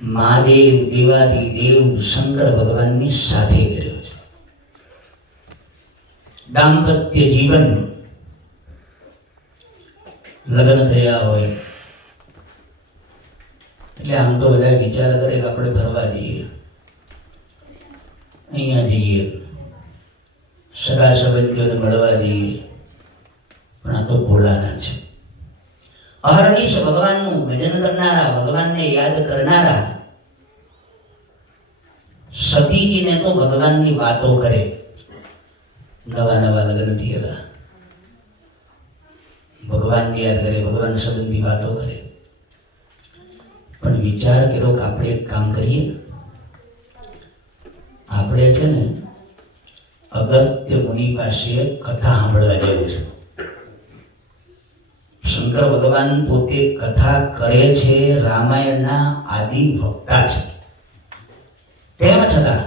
મહાદેવ દેવાદિદેવ શંકર ભગવાનની સાથે કર્યો છે. દાંપત્ય જીવન લગ્ન થયા હોય એટલે આમ તો બધા વિચાર કરે કે આપણે ફરવા જઈએ, અહીંયા જઈએ, સગા સંબંધીઓને મળવા જઈએ, પણ આ તો ભોળાના છે. અહર્નિશ ભગવાનનું ભજન કરનારા, ભગવાનને યાદ કરનારા સતીજીને તો ભગવાનની વાતો કરે. નવા નવા લગ્ન થયેલા ભગવાનને યાદ કરે, ભગવાન સંબંધી વાતો કરે. પણ વિચાર કર્યો કે આપણે એક કામ કરીએ, આપણે છે ને અગસ્ત્ય મુનિ પાસે કથા સાંભળવા જેવું છે. શંકર ભગવાન પોતે કથા કરે છે, રામાયણના આદિ વક્તા છે. તેમ છતાં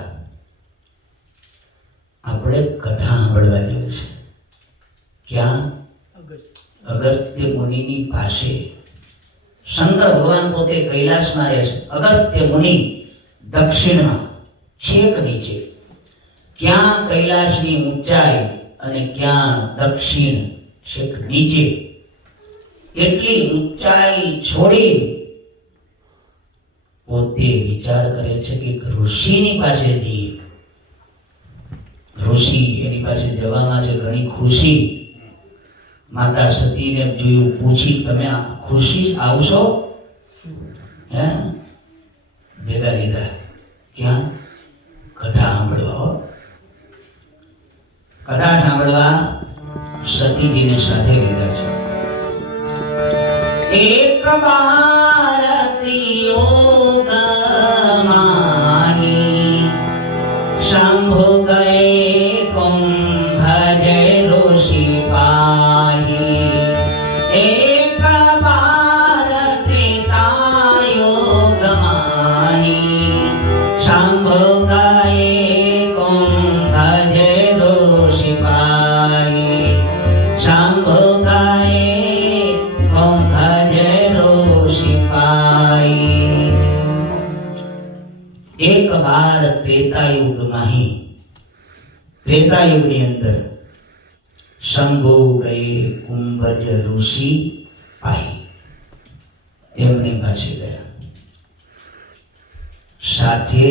આપણે કથા સાંભળવા જેવું છે. ક્યાં? અગસ્ત્ય મુનિની પાસે. શંકર ભગવાન પોતે કૈલાસમાં રહે છે. અગસ્ત્ય મુનિ દક્ષિણમાં, છેક નીચે. ક્યાં કૈલાસની ઊંચાઈ અને ક્યાં દક્ષિણ છેક નીચે. એટલી ઊંચાઈ છોડી પોતે વિચાર કરે છે કે ઋષિની પાસે જઈએ. ઋષિ એની પાસે જવામાં છે ઘણી ખુશી. માતા સતીને જોયું, પૂછી, તમે ખુશી આવશો? હે, ભેગા લીધા. ક્યાં? કથા સાંભળવા. કથા સાંભળવા સતીજીને સાથે લીધા છે. એક ભારતીયો ગમાહી શંભુ ગયે કુંભજ ઋષિ પાહી. એક ભારતીયો ગમાહી શંભુ ગયે કુંભજ ઋષિ પાહી. શંભુ એક વાર ત્રેતાયુગમાં, ત્રેતાયુગની અંદર શંભુ ગયે કુંભજ ઋષિ પાહી. એમની પાસે ગયા. સાથે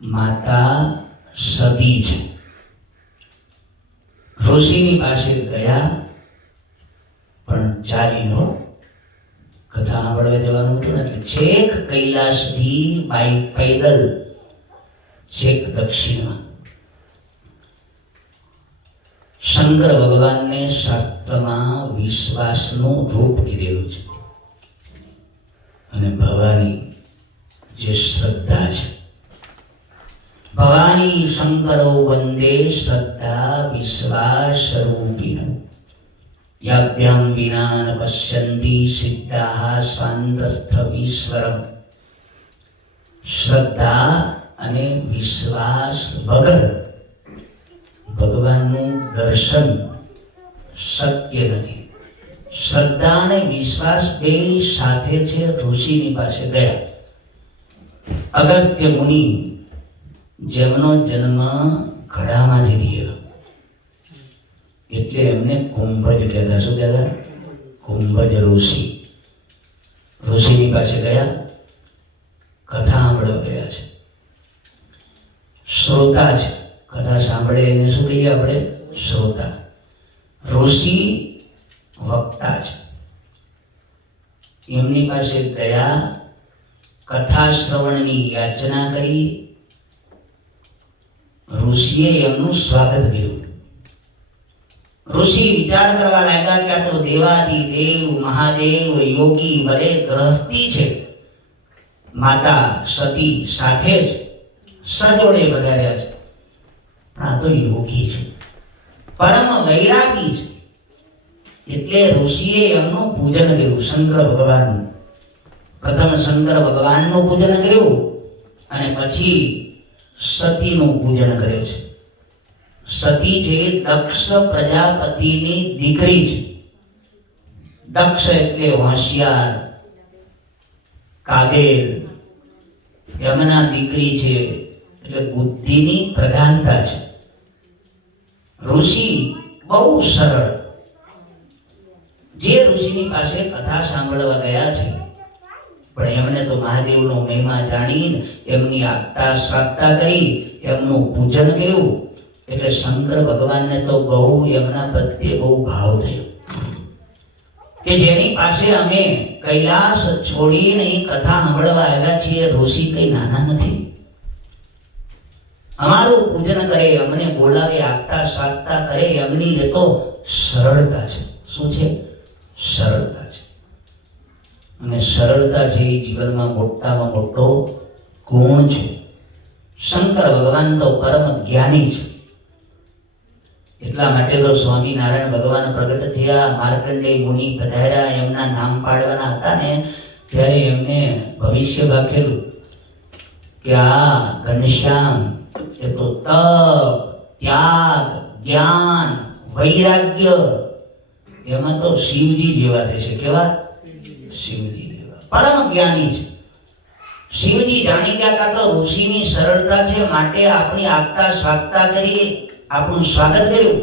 માતા સતી છે. ઋષિની પાસે ગયા, પણ ચાલીનો કથા સાંભળવા જવાનું હતું. એટલે છેક કૈલાસથી પૈદલ છેક દક્ષિણમાં. શંકર ભગવાનને શાસ્ત્રમાં વિશ્વાસનું રૂપ કીધેલું છે, અને ભવાની જે શ્રદ્ધા છે. ભવાની શંકરો વંદે શ્રદ્ધા વિશ્વાસ રૂપિણ. યાભ્યામ વિના ન પશ્યંતિ સિદ્ધાઃ સ્વાંતસ્થવીશ્વરમ. શ્રદ્ધા અને વિશ્વાસ વગર ભગવાનનું દર્શન શક્ય નથી. શ્રદ્ધા અને વિશ્વાસ બે સાથે છે. ઋષિની પાસે ગયા. અગસ્ત્ય મુનિ, જેમનો જન્મ ઘડામાંથી થયો, એટલે એમને કુંભજ કહેતા. શું કહેતા? કુંભજ ઋષિ. ઋષિની પાસે ગયા, કથા સાંભળવા ગયા છે. શ્રોતા છે. કથા સાંભળે એને શું કહીએ આપણે? શ્રોતા. ઋષિ વક્તા છે. એમની પાસે ગયા, કથા શ્રવણની યાચના કરી. ઋષિએ એમનું સ્વાગત કર્યું. ઋષિ વિચાર કરવા લાગ્યા કે આ તો દેવાદિદેવ મહાદેવ યોગી વડે ગ્રહસ્થી છે. માતા સતી સાથે જ સજોડે પધાર્યા છે. પણ આ તો યોગી છે, પરમ વૈરાગી છે. એટલે ઋષિએ એમનું પૂજન કર્યું, શંકર ભગવાનનું. પ્રથમ શંકર ભગવાનનું પૂજન કર્યું, અને પછી સતીનું પૂજન કરે છે. સતી જે દક્ષ પ્રજાપતિની દીકરી છે. દક્ષ એટલે હોશિયાર, કાબેલ યમના દીકરી છે, એટલે બુદ્ધિની પ્રધાનતા છે. ઋષિ બહુ સરળ. જે ઋષિની પાસે કથા સાંભળવા ગયા છે, પણ એમને તો મહાદેવનો મહિમા જાણીને એમની આગતા શ્રાદ્ધા કરી, એમનું પૂજન કર્યું, એટલે શંકર ભગવાનને તો બહુ એમના પ્રત્યે બહુ ભાવ થયો કે જેની પાસે અમે કૈલાસ છોડીને એ કથા સાંભળવા આવ્યા છીએ, ઋષિ કઈ નાના નથી. અમારું પૂજન કરે, અમને બોલાવે, આગતા શ્રાદ્ધા કરે, એમની એ તો સરળતા છે. શું છે? સરળતા છે. અને સરળતા છે એ જીવનમાં મોટામાં મોટો ગુણ છે. શંકર ભગવાન તો પરમ જ્ઞાની છે. એટલા માટે તો સ્વામિનારાયણ ભગવાન પ્રગટ થયા, માર્કંડેય મુનિ પધાર્યા, એમના નામ પાડવાના હતા ને ત્યારે એમને ભવિષ્ય વાકેલું કે આ ઘનશ્યામ એ તો તપ, ત્યાગ, જ્ઞાન, વૈરાગ્ય એમાં તો શિવજી જેવા થશે. કેવા? શિવજી જેવા. પરમ જ્ઞાની છે. શિવજી જાણી ગયા હતા તો ઋષિની સરળતા છે, માટે આપણી આગતા સ્વાગતા કરી, આપણું સ્વાગત કર્યું.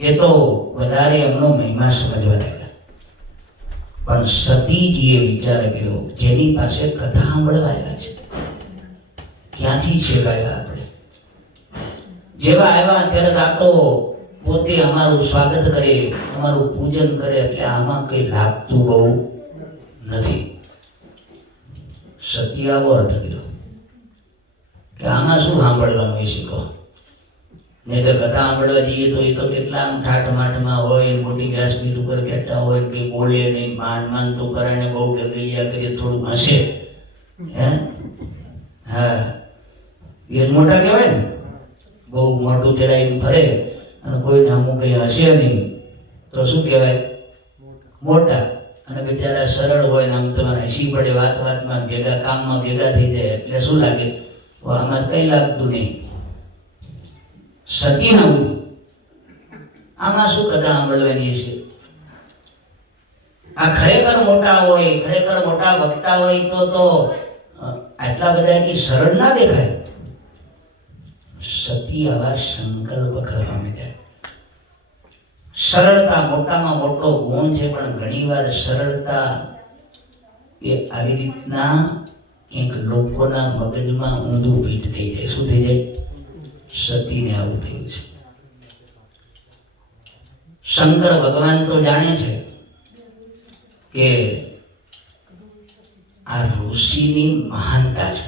એ તો વધારે એમનો મહિમા સમજવા લાગ્યા. પણ સતીજીએ વિચાર કર્યો, જેની પાસે કથા સાંભળવા આવ્યા છે, ક્યાંથી શેકાયા આપણે? જેવા આવ્યા ત્યારે આ તો પોતે અમારું સ્વાગત કરે, અમારું પૂજન કરે, એટલે આમાં કઈ લાગતું બહુ નથી. સતી આવો અર્થ કર્યો કે આમાં શું સાંભળવાનું હોય શીખો. નહીંતર કથા સાંભળવા જઈએ તો એ તો કેટલા આમ ઠાઠમાઠમાં હોય, મોટી વ્યાસપીઠ ઉપર બેઠા હોય, કઈ બોલે નહીં, માન તો કરાને બહુ ગગલિયા કરીએ, થોડુંક હસે. હે હા, એ મોટા કહેવાય ને. બહુ મોટું ચડાવીને ફરે અને કોઈને અમુક કઈ હશે નહીં તો શું કહેવાય? મોટા. અને બિચારા સરળ હોય ને આમ તમારે હસી પડે, વાત વાતમાં ભેગા, કામમાં ભેગા થઈ જાય, એટલે શું લાગે? આમાં કઈ લાગતું નહીં. સતી ના બધું આમાં શું કથા સાંભળવાની છે? આ ખરેખર મોટા હોય, ખરેખર મોટા વક્તા હોય તો આટલા બધા કે સરળ ના દેખાય. સતી આવા સંકલ્પ કરવા માંડ્યા. સરળતા મોટામાં મોટો ગુણ છે, પણ ઘણીવાર સરળતા એ આવી રીતના કંઈક લોકોના મગજમાં ઊંધું ફીટ થઈ જાય. શું થઈ જાય? સતીને આવું થયું છે. શંકર ભગવાન તો જાણે છે કે આ ઋષિની મહાનતા છે,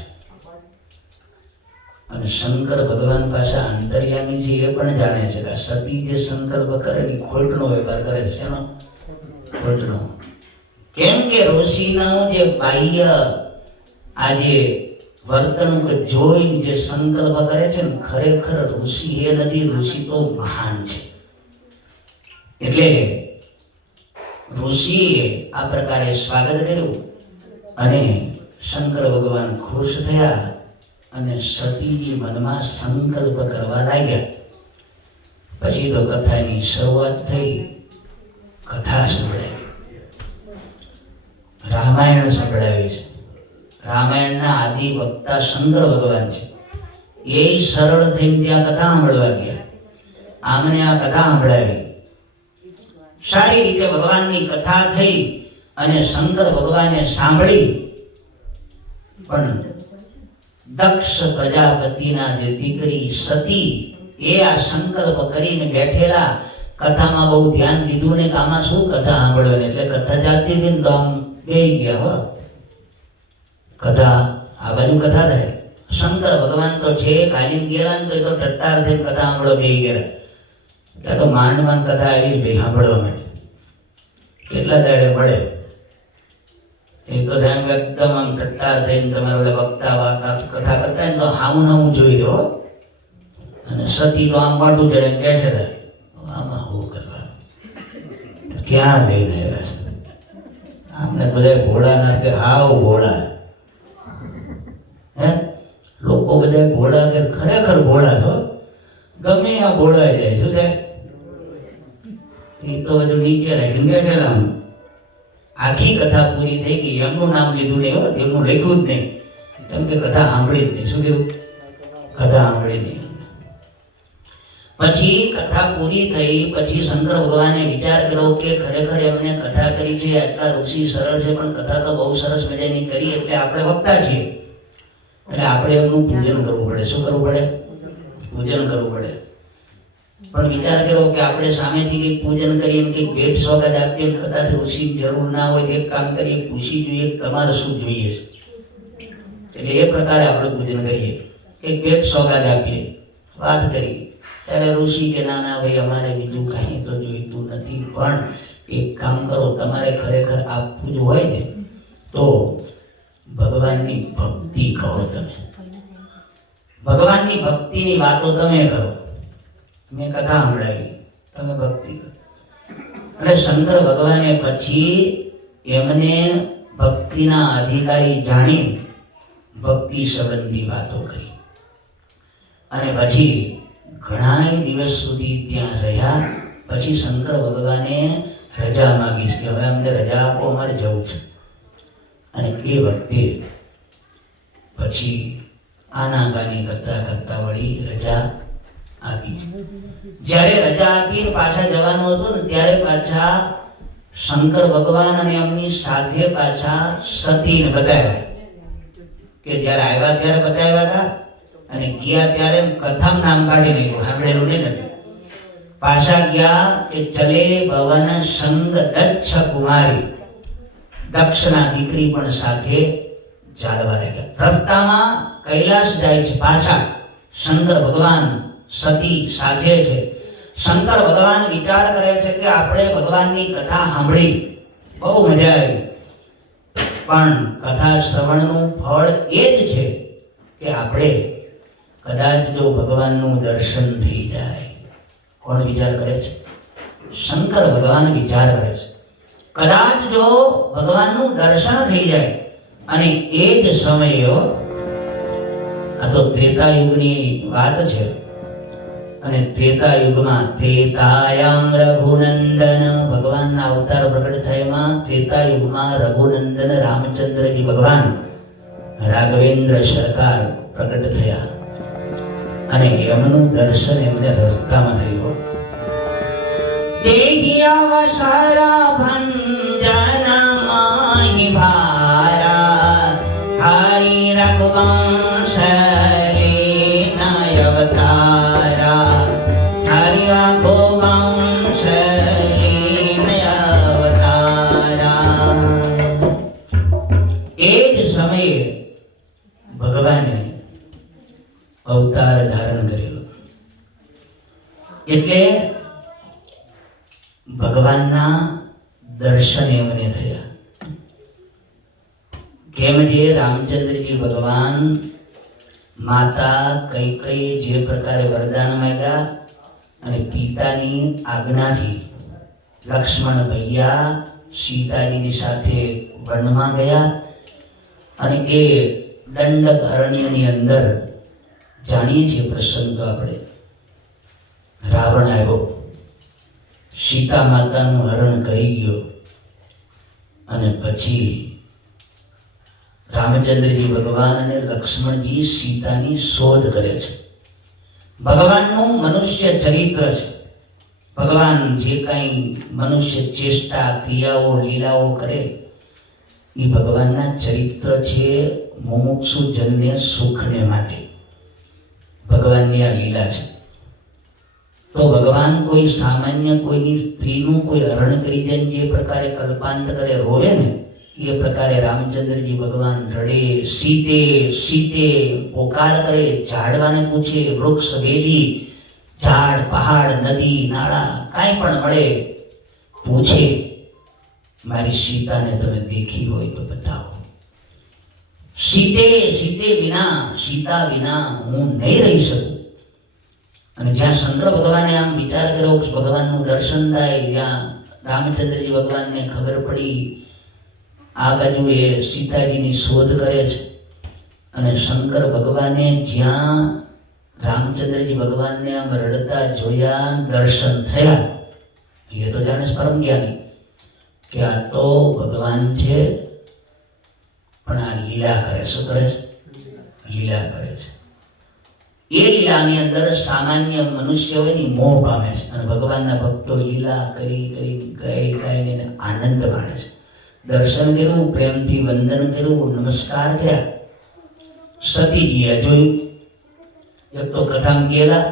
અને શંકર ભગવાન પાછા અંતર્યામી છે એ પણ જાણે છે કે સતી જે સંકલ્પ કરે ને ખોટનો વેપાર કરે છે. એનો ખોટનો. કેમ કે ઋષિનો જે બાહ્ય આજે વર્તણૂક જોઈને જે સંકલ્પ કરે છે ને, ખરેખર ઋષિ એ નથી. ઋષિ તો મહાન છે. એટલે ઋષિએ આ પ્રકારે સ્વાગત કર્યું અને શંકર ભગવાન ખુશ થયા અને સતીજી મનમાં સંકલ્પ કરવા લાગ્યા. પછી તો કથાની શરૂઆત થઈ. કથા સંભળાવી, રામાયણ સંભળાવી છે. રામાયણના આદિ વક્તા શંકર ભગવાન છે. એ સરળ થઈને ત્યાં કથા સાંભળવા ગયા. આમને આ કથા સંભળાવી. સારી રીતે ભગવાનની કથા થઈ અને શંકર ભગવાને સાંભળી. પણ દક્ષ પ્રજાપતિના જે દીકરી સતી એ આ સંકલ્પ કરીને બેઠેલા, કથામાં બહુ ધ્યાન દીધું ને કે આમાં શું કથા સાંભળવાની. એટલે કથા ચાલતી હતી ને તો આમ બેસી ગયા. હો, કથા આ બાજુ કથા થાય. શંકર ભગવાન તો છે કાલીન ગયેલા ને તો એ તો ટટ્ટાર થઈને કથા સાંભળો બેસી ગયા. ત્યાં તો માંડ માંડ કથા આવી બે સાંભળવા માટે. કેટલા દાડે મળે? એ તો સાહેબ એકદમ આમ ટટ્ટાર થઈને તમારે વક્તા વાર્તા કથા કરતા ને તો હામું જોઈ દો. અને સતી તો આમ મોઢું ચડે બેઠેલા. આમાં હું કરવાનું? ક્યાં લઈને આવ્યા છે? આમને બધા ઘોડા ના કે હાવ ઘોડા. હે, લોકો બધા ઘોડા કે ખરેખર ઘોડા છો. ગમે આ ઘોડા જાય. શું થાય? એ તો બધું નીચે રાખીને બેઠેલા. આખી કથા પૂરી થઈ એમનું નામ લીધું નહીં, એમનું લખ્યું જ નહીં, કેમ કે કથા સાંભળી જ નહીં. શું કીધું? કથા સાંભળી નહીં. પછી કથા પૂરી થઈ પછી શંકર ભગવાને વિચાર કર્યો કે ખરેખર એમને કથા કરી છે, આટલા ઋષિ સરળ છે, પણ કથા તો બહુ સરસ મજાની કરી, એટલે આપણે વક્તા છીએ, એટલે આપણે એમનું પૂજન કરવું પડે. શું કરવું પડે? પૂજન કરવું પડે. પણ વિચાર કર્યો કે આપણે સામેથી કંઈક પૂજન કરીએ, કંઈક ભેટ સોગાદ આપીએ, કદાચ ઋષિની જરૂર ના હોય, એક કામ કરીએ, પૂછી જોઈએ તમારે શું જોઈએ છે, એટલે એ પ્રકારે આપણે પૂજન કરીએ, કંઈક ભેટ સોગાદ આપીએ, વાત કરીએ. ત્યારે ઋષિ કે ના ના ભાઈ, અમારે બીજું કાંઈ તો જોઈતું નથી, પણ એક કામ કરો, તમારે ખરેખર આપવું જ હોય ને તો ભગવાનની ભક્તિ કહો. તમે ભગવાનની ભક્તિની વાતો તમે કરો, મેં કથા સંભળાવી, તમે ભક્તિ કરો. એટલે શંકર ભગવાને પછી એમને ભક્તિના અધિકારી જાણી ભક્તિ સંબંધી વાતો કરી. અને પછી ઘણા દિવસ સુધી ત્યાં રહ્યા. પછી શંકર ભગવાને રજા માંગી કે હવે અમને રજા આપો, અમારે જવું છે. અને એ વખતે પછી આનાકાની કરતા કરતા વળી રજા આપી. જ્યારે રજા આપી પાછા જવાનું હતું ને, ત્યારે પાછા શંકર ભગવાન અને એમની સાથે પાછા સતીને બતાવ્યા, કે જ્યારે આવ્યા ત્યારે બતાવ્યા હતા અને ગયા ત્યારે કથામાં નામ કાઢી નાખ્યું, સાંભળેલું નહીં ને. પાછા ગયા કે ચલે ભવન સંગ દક્ષ કુમારી, દક્ષના દીકરી પણ સાથે ચાલવા લાગ્યા. રસ્તામાં કૈલાસ જાય છે, પાછા શંકર ભગવાન સતી સાથે છે. શંકર ભગવાન વિચાર કરે છે કે આપણે ભગવાનની કથા સાંભળી, બહુ મજા આવી, પણ કથા શ્રવણનું ફળ એ જ છે કે આપણે કદાચ જો ભગવાનનું દર્શન થઈ જાય. કોણ વિચાર કરે છે? શંકર ભગવાન વિચાર કરે છે, કદાચ જો ભગવાનનું દર્શન થઈ જાય. અને એ જ સમયે, આ તો ત્રેતા યુગની વાત છે, અને ત્રેતા યુગમાં ત્રેતાયામ રઘુનંદન ભગવાનના અવતાર પ્રગટ થયામાં ત્રેતા યુગમાં રઘુનંદન રામચંદ્રજી ભગવાન રાઘવેન્દ્ર સરકાર પ્રગટ થયા. અને એમનું દર્શન એમને રસ્તામાં થયું. તેહી અવસર ભંજન માહી ભારા, હરિ રઘુવંશ લેન અવતારા, હરિ રઘુવંશ લેન અવતારા. એ જ સમયે ભગવાને અવતાર ધારણ કરેલો. એટલે ભગવાનના દર્શન એમને થયા. કેમ? જે રામચંદ્રજી ભગવાન માતા કૈકેયી જે પ્રકારે વરદાન માંગ્યા અને પિતાની આજ્ઞાથી લક્ષ્મણ ભૈયા સીતાજીની સાથે વનમાં ગયા. અને એ દંડક અરણ્યની અંદર જાણીએ છીએ પ્રસંગ તો આપણે, રાવણ આવ્યો, સીતા માતાનું હરણ કરી ગયો. અને પછી રામચંદ્રજી ભગવાન અને લક્ષ્મણજી સીતાની શોધ કરે છે. ભગવાનનું મનુષ્ય ચરિત્ર છે. ભગવાન જે કાંઈ મનુષ્ય ચેષ્ટા ક્રિયાઓ લીલાઓ કરે એ ભગવાનના ચરિત્ર છે, મુમુક્ષુ જનને સુખને માટે. ભગવાનની આ લીલા છે. તો ભગવાન કોઈ સામાન્ય કોઈની સ્ત્રીનું કોઈ હરણ કરી જાય, જે પ્રકારે કલ્પાંત કરે, રોવે ને, એ પ્રકારે રામચંદ્રજી ભગવાન રડે, સીતે સીતે પોકાર કરે, ઝાડવાને પૂછે, વૃક્ષ વેલી, ઝાડ પહાડ નદી નાળા કાંઈ પણ મળે પૂછે, મારી સીતાને તમે દેખી હોય તો બતાવો. સીતે સીતે વિના, સીતા વિના હું નહીં રહી શકું. અને જ્યાં શંકર ભગવાને આમ વિચાર કર્યો ભગવાનનું દર્શન થાય, ત્યાં રામચંદ્રજી ભગવાનને ખબર પડી આ બાજુ એ સીતાજીની શોધ કરે છે. અને શંકર ભગવાને જ્યાં રામચંદ્રજી ભગવાનને આમ રડતા જોયા, દર્શન થયા, એ તો જાણે પરમ જ્ઞાની કે આ તો ભગવાન છે લીલા કરે. શું કરે છે? લીલા કરે છે. એ લીલાની અંદર સામાન્ય મનુષ્ય હોય ને મોહ પામે છે, અને ભગવાનના ભક્તો લીલા કરી કરી ગાઈને આનંદ માણે છે. દર્શન કર્યું, પ્રેમથી વંદન કર્યું, નમસ્કાર કર્યા. સતીજીએ જોયું, એક તો કથામાં ગયેલા,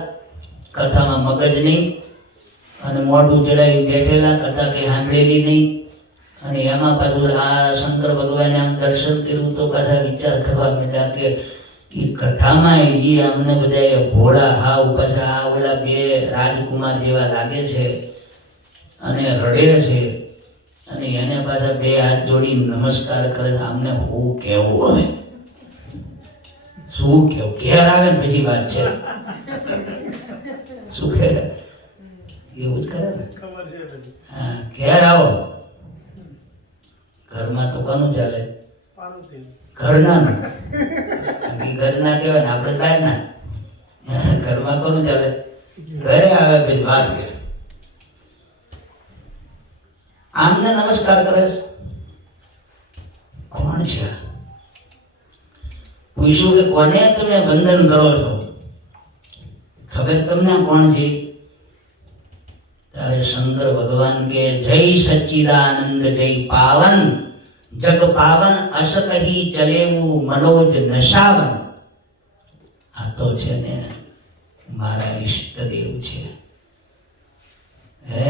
કથામાં મગજ નહીં, અને મોઢું ચડાવી બેઠેલા, કથા કઈ સાંભળેલી નહીં, અને એમાં પાછું આ શંકર ભગવાને આમ દર્શન કર્યું તો પાછા વિચાર કરવા માંડ્યા કે કથામાં એ અમને બધા ભોળા હાવ પાછા આ ઓલા બે રાજકુમાર જેવા લાગે છે અને રડે છે, અને એને પાછા બે હાથ જોડી નમસ્કાર કરે. અમને હું કેવું, હવે શું કેવું? ઘેર આવે ને પછી વાત છે. શું કે એવું જ કરે ને? હા, ઘેર આવો. ઘરમાં તો કોનું ચાલે? ઘરના ઘરના કહેવાય ને, આપણે બહારના. ઘરમાં કોનું ચાલે? ઘરે આવે પછી વાત કે આમને નમસ્કાર કરે છે. કોણ છે? પૂછ્યું કે કોને તમે વંદન કરો છો? ખબર તમને કોણ છે? ત્યારે શંકર ભગવાન કે જય સચ્ચિદાનંદ જય પાવન જગ પાવન અસ કહી ચલેવું મનોજ નશાવન. આ તો છે ને મારા ઈષ્ટદેવ છે. હે,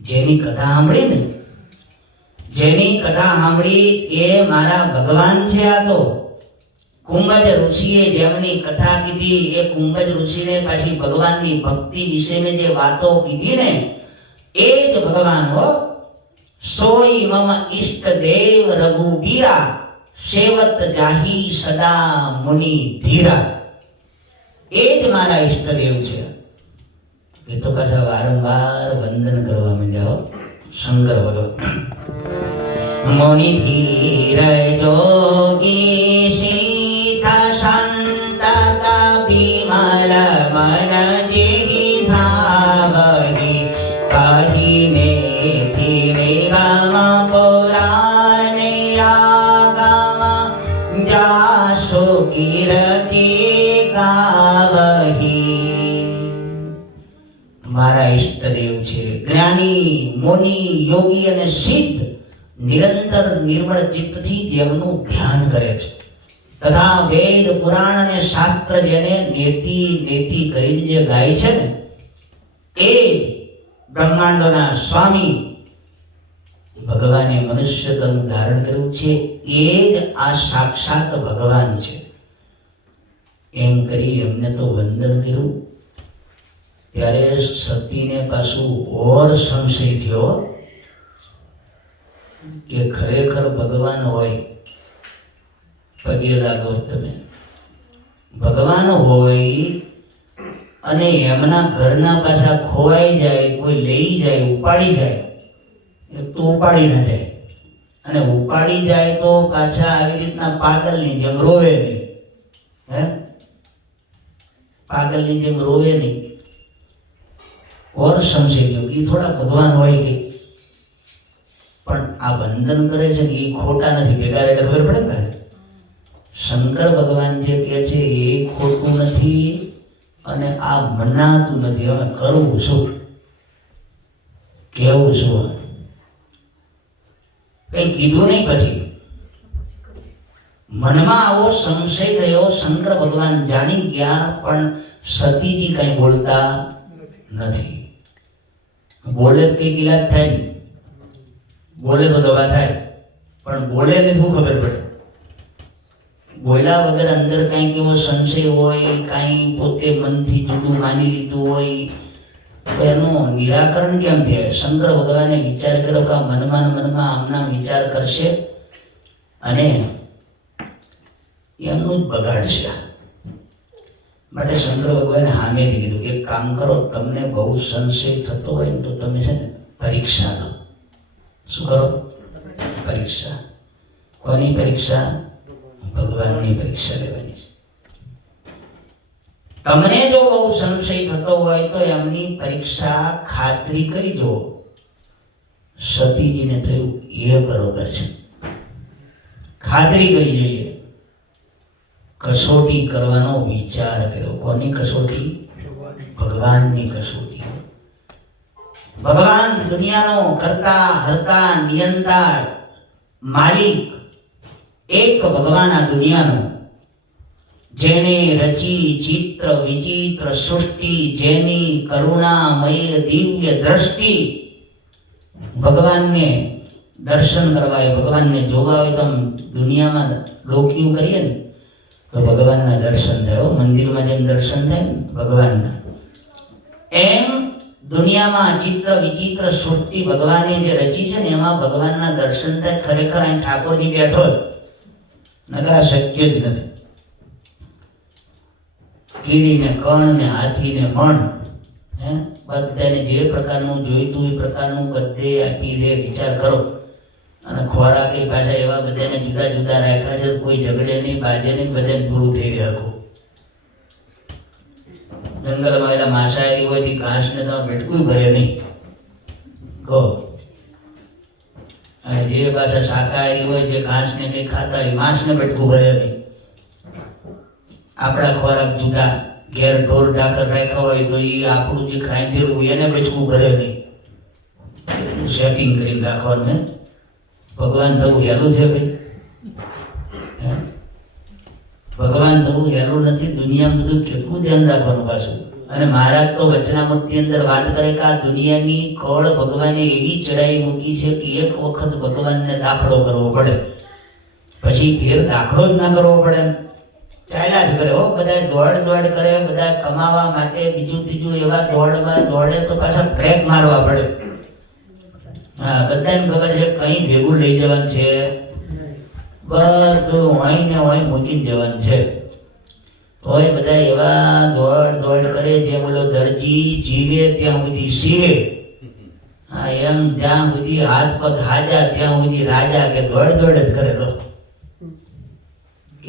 જેની કથા સાંભળી ને, જેની કથા સાંભળી એ મારા ભગવાન છે. આ તો કુંભજ ઋષિએ જેમની કથા કીધી, એ કુંભજ ઋષિને પાછી ભગવાનની ભક્તિ વિશે મેં જે વાતો કીધી ને, એ જ ભગવાન હો. સોઈ મમ ઈષ્ટ દેવ રઘુબીરા સેવત જાહી સદા મુનિ ધીરા. એ જ મારા ઈષ્ટદેવ છે. એ તો પાછા વારંવાર વંદન કરવા માંડ્યા શંકર ભગવાન. મુનિ ધીર જોગી સીતા શાંત વિમલ મન જેહી ધાવહી કહીને ધીરે ગમ પુરાને આગમ જાસો કીર્તિ ગાવહી. મારા ઈષ્ટદેવ છે, જ્ઞાની મુનિ યોગી અને સિદ્ધ, નિરંતર નિર્મળ ચિત્તથી જેમનું ધ્યાન કરે છે, તથા વેદ પુરાણ અને શાસ્ત્ર જેને નેતિ નેતિ કરીને જે ગાય છે ને, એ બ્રહ્માંડોના સ્વામી ભગવાને મનુષ્ય કર્મ ધારણ કર્યું છે. એ જ આ સાક્ષાત ભગવાન છે. એમ કરી એમને તો વંદન કર્યું. ત્યારે સતીને પાછું ઓર સંશય થયો કે ખરેખર ભગવાન હોય, પગે લાગો તમે, ભગવાન હોય અને એમના ઘરના પાછા ખોવાઈ જાય, કોઈ લઈ જાય, ઉપાડી જાય, એક તો ઉપાડી ના જાય, અને ઉપાડી જાય તો પાછા આવી રીતના પાગલની જેમ રોવે નહીં. હે, પાગલની જેમ રોવે નહીં. ઓર સમજે ગયો એ થોડા ભગવાન હોય કે, પણ આ વંદન કરે છે કે એ ખોટા નથી. ભેગા એટલે ખબર પડે ને, શંકર ભગવાન જે કહે છે એ ખોટું નથી, અને આ મનાતું નથી. હવે કરવું શું, કેવું શું, કઈ કીધું નહીં. પછી મનમાં આવો સંશય થયો. શંકર ભગવાન જાણી ગયા, પણ સતીજી કઈ બોલતા નથી. બોલે કઈ ઈલાજ થાય ને, બોલે તો દવા થાય, પણ બોલે ને શું ખબર પડે? બોલ્યા વગર અંદર કઈક એવો સંશય હોય, કઈ પોતે મનથી જુદું માની લીધું હોય, તો એનું નિરાકરણ કેમ થાય? શંકર ભગવાને વિચાર કર્યો કે મનમાં મનમાં આમના વિચાર કરશે અને એમનું જ બગાડશે. માટે શંકર ભગવાને સામેથી કીધું કે એક કામ કરો, તમને બહુ સંશય થતો હોય ને તો તમે છે ને પરીક્ષા લો. શું કરો? પરીક્ષા. કોની પરીક્ષા? ભગવાનની પરીક્ષા લેવાની છે. તમને જો બહુ સંશય થતો હોય તો એમની પરીક્ષા ખાતરી કરી દો. સતીજીને થયું એ બરોબર છે. ખાતરી કરવી જોઈએ, કસોટી કરવાનો વિચાર કર્યો. કોની કસોટી? ભગવાનની કસોટી. ભગવાન દુનિયાનો કરતા હરતા નિયંતા માલિક એક ભગવાન આ દુનિયાનો, જેણે રચી ચિત્ર વિચિત્ર સૃષ્ટિ, જેની કરુણામય દિવ્ય દ્રષ્ટિ. ભગવાનને દર્શન કરવા હોય, ભગવાનને જોવા હોય તો દુનિયામાં ડોકિયું કરીએ ને તો ભગવાનના દર્શન થાય. મંદિરમાં જેમ દર્શન થાય ને ભગવાનના, એમ દુનિયામાં ચિત્ર વિચિત્ર સૃષ્ટિ ભગવાને જે રચી છે ને એમાં ભગવાનના દર્શન થાય. ખરેખર અહીં ઠાકોરજી બેઠો જ, નકર આ શક્ય જ નથી. કીડીને કણ ને હાથીને મણ, બધાને જે પ્રકારનું જોઈતું એ પ્રકારનું બધે આપી રે. વિચાર કરો. અને ખોરાક એ પાછા એવા બધાને જુદા જુદા રાખ્યા છે, કોઈ ઝઘડે નહીં, બાજે નહીં, બધાને પૂરું થઈ રહ્યા. જંગલમાં એલા માંસાહારી હોય તે ઘાસને તમે બેઠકું ભરે નહીં કહો, અને જે પાછા શાકાહારી હોય જે ઘાસને કંઈ ખાતા હોય માંસને બેઠકું ભરે નહીં. આપણા ખોરાક જુદા, ઘેર ઢોર ઢાકર રાખ્યા હોય તો એ આપણું જે ખાઈધેલું હોય એને બેચકું ભરે નહીં. એટલું સેટિંગ કરીને રાખવાનું. ને ભગવાન થવું હેલું છે ભાઈ? ભગવાન થવું હેલું નથી. દુનિયામાં બધું કેટલું ધ્યાન રાખવાનું પાછું. અને મહારાજ તો વચનામૃતની અંદર વાત કરે કે આ દુનિયાની કળ ભગવાને એવી ચડાઈ મૂકી છે કે એક વખત ભગવાનને દાખલો કરવો પડે, પછી ફેર દાખલો જ ના કરવો પડે. ચાલ્યા જ કરે. બધા દોડ કરે, બધા કમાવા માટે બીજું ત્રીજું એવા દોડમાં દોડે તો પાછા બ્રેક મારવા પડે. હા, બધાને ખબર છે કઈ ભેગું લઈ જવાનું છે, બધું અહીં ને અહીં મૂકી જવાનું છે. તોય બધા એવા દોડ કરે જે બોલો દરજી જીવે ત્યાં સુધી સીવે. હા, એમ જ્યાં સુધી હાથ પગ હાજા ત્યાં સુધી રાજા, કે દોડ જ કરેલો.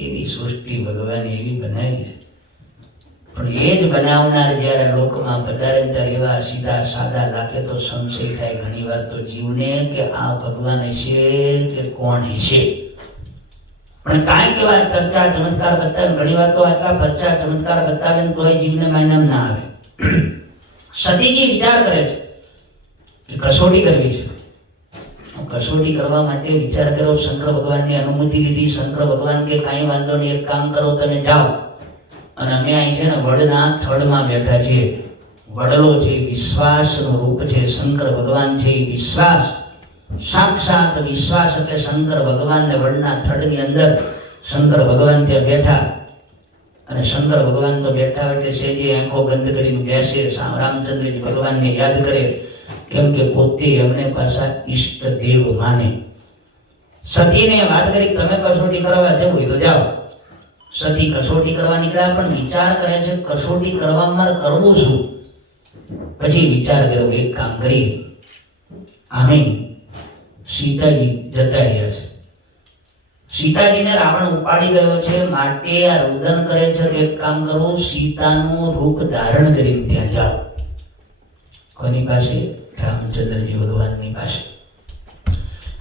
એવી સૃષ્ટિ ભગવાને એવી બનાવી છે. પણ એ જ બનાવનાર જ્યારે લોકમાં પધારે ત્યારે એવા સીધા સાદા લાગે તો સંશય થાય ઘણી વાર તો જીવને કે આ ભગવાન હશે કે કોણ હશે. પણ કાંઈક એવા ચર્ચા ચમત્કાર બતાવે, ઘણી વાર તો આટલા ચર્ચા ચમત્કાર બતાવે ને તોય જીવને માન્યમ ના આવે. સતીજી વિચાર કરે છે કે કસોટી કરવી છે. કસોટી કરવા માટે વિચાર કર્યો, શંકર ભગવાનની અનુમતિ લીધી. શંકર ભગવાન કે કાંઈ વાંધો નહીં, એક કામ કરો, તમે જાઓ અને અમે અહીં છે ને વડના થડમાં બેઠા છીએ. વડલો છે વિશ્વાસનું રૂપ છે, શંકર ભગવાન છે એ વિશ્વાસ, સાક્ષાત વિશ્વાસ. એટલે શંકર ભગવાનને વડના થડની અંદર શંકર ભગવાન ત્યાં બેઠા. અને શંકર ભગવાન તો બેઠા એટલે સેજે આંખો બંધ કરીને બેસે, રામચંદ્રજી ભગવાનને યાદ કરે, કેમ કે પોતે એમને પાછા ઈષ્ટ દેવ માને. સતીને વાત કરી તમે કસોટી કરવા જવું હોય તો જાઓ. સતી કસોટી કરવા નીકળ્યા, પણ વિચાર કરે છે કસોટી કરવામાં કરવું શું. પછી વિચાર કર્યો એક કામ કરીએ, આમે સીતાજી જતા રહ્યા છે, સીતાજીને રાવણ ઉપાડી ગયો છે, માટે આ રુદન કરે છે. એક કામ કરો, સીતાનું રૂપ ધારણ કરીને ત્યાં જાઓ. કોની પાસે? રામચંદ્રજી ભગવાનની પાસે.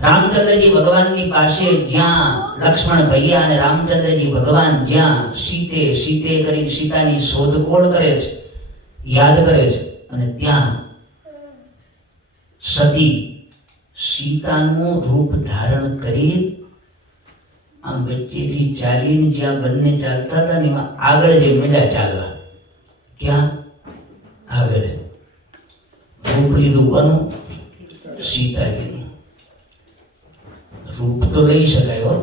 રામચંદ્રજી ભગવાનની પાસે જ્યાં લક્ષ્મણ ભૈયા અને રામચંદ્રજી ભગવાન જ્યાં સીતે કરી સીતાની શોધખોળ કરે છે, યાદ કરે છે. અને ત્યાં સતી સીતાનું રૂપ ધારણ કરી આમ વચ્ચેથી ચાલીને જ્યાં બંને ચાલતા હતા ને એમાં આગળ જે મેળા ચાલવા. ક્યાં આગળ? રૂપ લીધું કોનું? સીતાજીનું. રૂપ તો લઈ શકાય હો,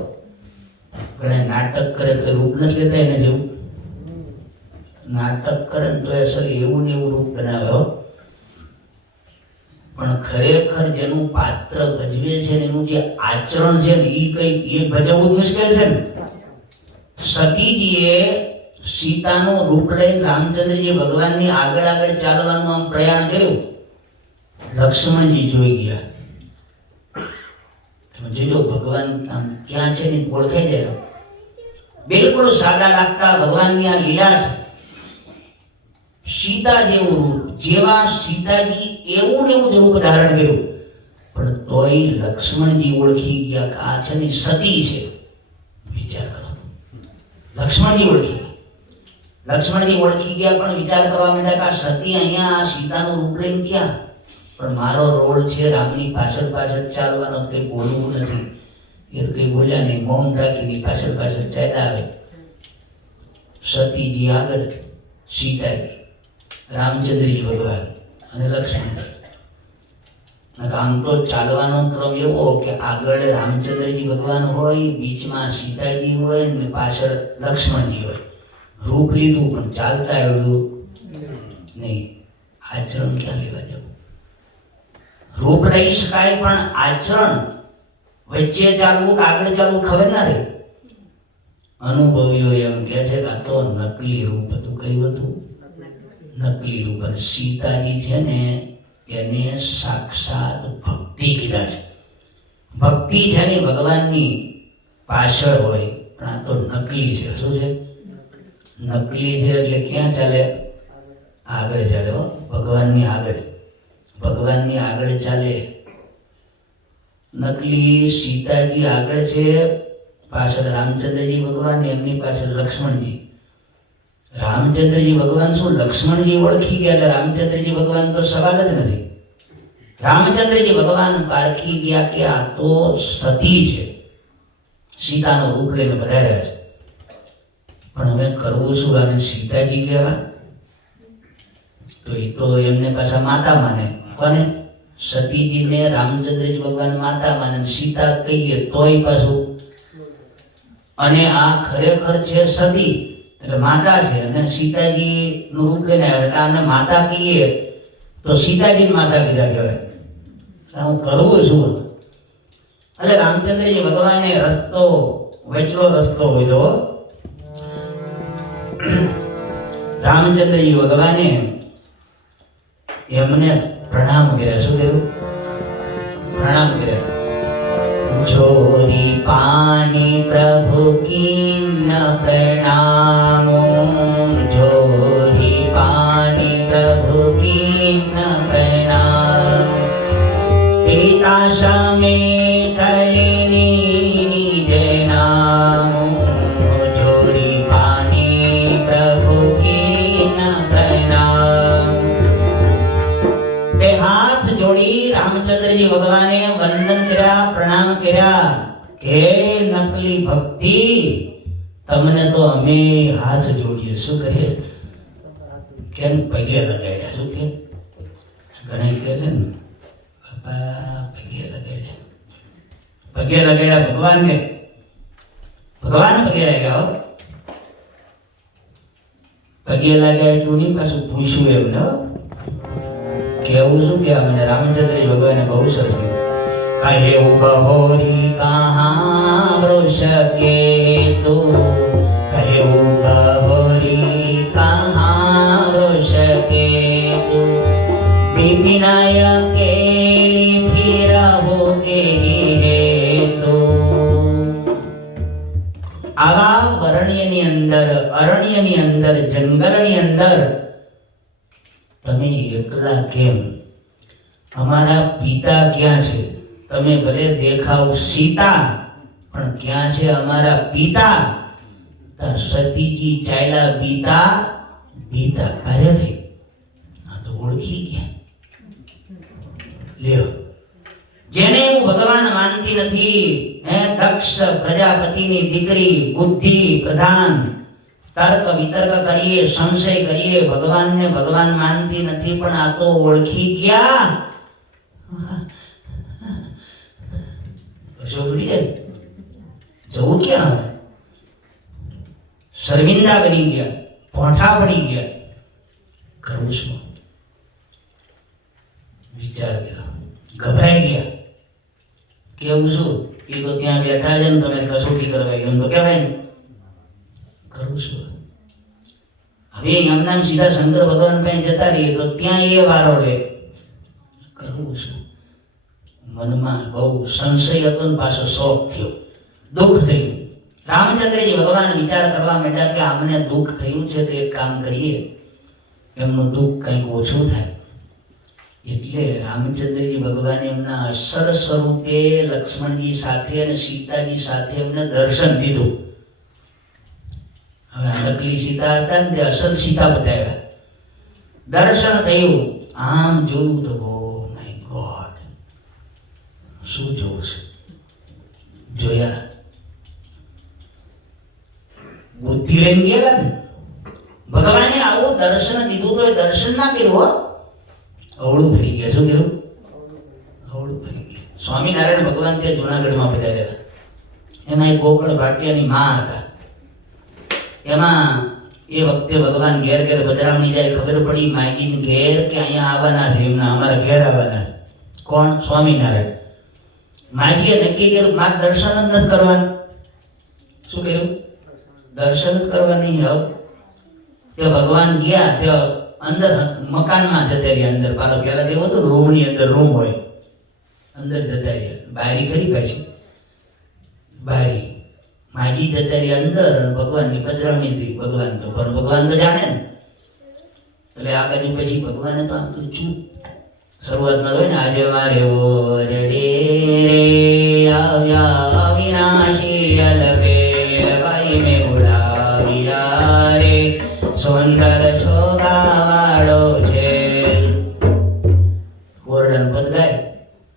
ઘણા નાટક કરે તો રૂપ નથી લેતા એને જેવું. નાટક કરે ને તો અસલ એવું ને એવું રૂપ બનાવે હો. પણ ખરેખર જેનું પાત્ર ભજવે છે ને એનું જે આચરણ છે ને એ કઈ એ ભજવવું મુશ્કેલ છે ને. સતીજીએ સીતાનું રૂપ લઈને રામચંદ્રજી ભગવાનની આગળ આગળ ચાલવાનું આમ પ્રયાણ કર્યું. લક્ષ્મણજી જોઈ ગયા. તમે જોજો ભગવાન આમ ક્યાં છે ને ઓળખાઈ જાય. બિલકુલ સાદા લાગતા ભગવાનની આ લીલા છે. સીતા જેવું રૂપ, જેવા સીતાજી એવું ને એવું જ રૂપ ધારણ કર્યું. પણ તોય લક્ષ્મણજી ઓળખી ગયા કે આ છે ને સતી છે. લક્ષ્મણજી ઓળખી ગયા. લક્ષ્મણજી ઓળખી ગયા પણ વિચાર કરવા માંડ્યા કે આ સતી અહીંયા આ સીતાનું રૂપ લઈને ક્યાં? પણ મારો રોલ છે રામની પાછળ પાછળ ચાલવાનો, કંઈ બોલવું નથી. એ તો કંઈ બોલ્યા નહીં, મૌન રાખીને પાછળ પાછળ ચાલ્યા આવે. સતીજી આગળ, સીતાજી, રામચંદ્રજી ભગવાન અને લક્ષ્મણજી. આમ તો ચાલવાનો ક્રમ એવો કે આગળ રામચંદ્રજી ભગવાન હોય, બીચમાં સીતાજી હોય ને પાછળ લક્ષ્મણજી હોય. રૂપ લીધું પણ ચાલતા આવડ્યું નહીં. આચરણ ક્યાં લેવા જવું? રૂપ લઈ શકાય પણ આચરણ વચ્ચે ચાલવું કે આગળ ચાલવું ખબર ના રહે. અનુભવીઓ એમ કે છે કે આ તો નકલી રૂપ હતું. કયું હતું? નકલી રૂપ. અને સીતાજી છે ને એને સાક્ષાત ભક્તિ કીધા છે. ભક્તિ છે ને ભગવાનની પાછળ હોય, પણ આ તો નકલી છે. શું છે? નકલી છે એટલે ક્યાં ચાલે? આગળ ચાલે. ભગવાનની આગળ, ભગવાનની આગળ ચાલે. નકલી સીતાજી આગળ છે, પાછળ રામચંદ્રજી ભગવાન, એમની પાછળ લક્ષ્મણજી. રામચંદ્રજી ભગવાન શું લક્ષ્મણજી ઓળખી ગયા એટલે રામચંદ્રજી ભગવાન તો સવાલ જ નથી. રામચંદ્રજી ભગવાન પારખી ગયા કે આ તો સતી છે, સીતાનું રૂપ લઈને પધાર્યા છે. પણ હવે કરવું શું? આને સીતાજી કહેવા? તો એ તો એમને પાછા માતા માને. કોને? સતીજીને રામચંદ્રજી ભગવાન માતા માને, સીતા કહીએ તોય પાછું. અને આ ખરેખર છે સતી એટલે માતા છે, અને સીતાજી નું રૂપ લઈને આવે એટલે આને માતા કહીએ તો સીતાજીની માતા કીધા કહેવાય. હું કરવું છું. એટલે રામચંદ્રજી ભગવાને રસ્તો, વચલો રસ્તો હોય. રામચંદ્રજી ભગવાને એમને પ્રણામ કર્યા. શું કર્યું? પ્રણામ કર્યા. छोरी पानी प्रभु की न प्रणामो, छोरी पानी प्रभु की न प्रणाम. पिता समेत लिनी जनामो, छोरी पानी प्रभु की न प्रणाम. બે હાથ જોડી રામચંદ્રજી ભગવાને વંદન કર્યા, પ્રણામ કર્યા. હે નકલી ભક્તિ, તમને તો અમે હાથ જોડીએ. શું કરીએ? કેમ પગે લગાડ્યા? શું કે ઘણા કહે છે ને, બાપા પગે લગાડ્યા. પગે લગાડ્યા ભગવાનને. ભગવાન પગે લાગ્યા. પગે લાગ્યા એટલું નહીં, પાછું પૂછ્યું એમને. કેવું શું કે મને રામચંદ્રજી ભગવાને બહુ સરસ કીધું. કહે બહોરી કહા વૃષ કે તુ, કહે બહોરી કહા વૃષ કે તુ, બિપિનાય કેલી ફિરહો કે હેતુ. આવા અરણ્યની અંદર, જંગલની અંદર તમે એકલા કેમ? અમારા પિતા ક્યાં છે? તમે ભલે દેખાવ સીતા, પણ ક્યાં છે અમારા પિતા? સતીજી ચાલ્યા બીતા બીતા ઘરેથી. આ તો ઓળખી ગયા. લ્યો, જેને હું ભગવાન માનતી નથી, હે દક્ષ પ્રજાપતિની દીકરી, બુદ્ધિ પ્રધાન, તર્ક વિતર્ક કરીએ, સંશય કરીએ, ભગવાનને ભગવાન માનતી નથી, પણ આ તો ઓળખી ગયા. જવું ક્યાં? શર્મિંદા બની ગયા, પોઠા પડી ગયા. કરવું શું? વિચાર કર્યો, ગભરાઈ ગયા. કેવું શું? એ તો ત્યાં બેઠા છે ને તમે કસોટી કરવા એમ તો કહેવાય ને. કરવું શું? હવે એમના સીધા શંકર ભગવાન પાસે જતા રહીએ તો ત્યાં એ વારો લે. કરવું શું? મનમાં બહુ સંશય હતો ને પાછો શોખ થયો, દુઃખ થયું. રામચંદ્રજી ભગવાન વિચાર કરવા માંડ્યા કે આમને દુઃખ થયું છે તો એક કામ કરીએ, એમનું દુઃખ કંઈક ઓછું થાય. એટલે રામચંદ્રજી ભગવાને એમના અસર સ્વરૂપે લક્ષ્મણજી સાથે અને સીતાજી સાથે એમને દર્શન દીધું. હવે આ નકલી સીતા હતા ને તે અસલ સીતા બતાવ્યા. દર્શન થયું, આમ જોયું તો ઓ માય ગોડ, શું જોવું છે? જોયા, બુદ્ધિ લઈને ગયેલા ને. ભગવાને આવું દર્શન દીધું તો એ દર્શન ના કર્યું હો, અવળું ફરી ગયા. શું કર્યું? અવળું ફરી ગયા. સ્વામિનારાયણ ભગવાન ત્યાં જુનાગઢમાં પધાર્યા. એમાં એક ગોકળ ભાટિયાની માં હતા. એમાં એ વખતે ભગવાન ઘેર ઘેર પધરામણી જાય, ખબર પડી માગીને ઘેર કે અહીંયા આવવાના છે, એમના અમારા ઘેર આવવાના છે. કોણ? સ્વામિનારાયણ. માજીએ નક્કી કર્યું મારે દર્શન જ નથી કરવાનું. શું કર્યું? દર્શન જ કરવા નહીં. હવે તે ભગવાન ગયા, તે અંદર મકાનમાં જતા રહ્યા. અંદર પાછા પેલા એવું હતું, રૂમની અંદર રૂમ હોય, અંદર જતા રહ્યા. બારી ખરી પાછી બારી. માજી જતા રહ્યા અંદર, અને ભગવાનની પધરામણી હતી. ભગવાન તો ભગવાન તો જાણે ને, એટલે આ બાજુ પછી ભગવાને તો આમ તો ચૂપ. શરૂઆતમાં હોય ને, આજે મારે ઓ રડે રે આવ્યા વિનાશી અલબેલ ભાઈ મેં બોલાવ્યા રે સુંદર શોભાવાળો છે. ઓરડાનું પદ ગાય.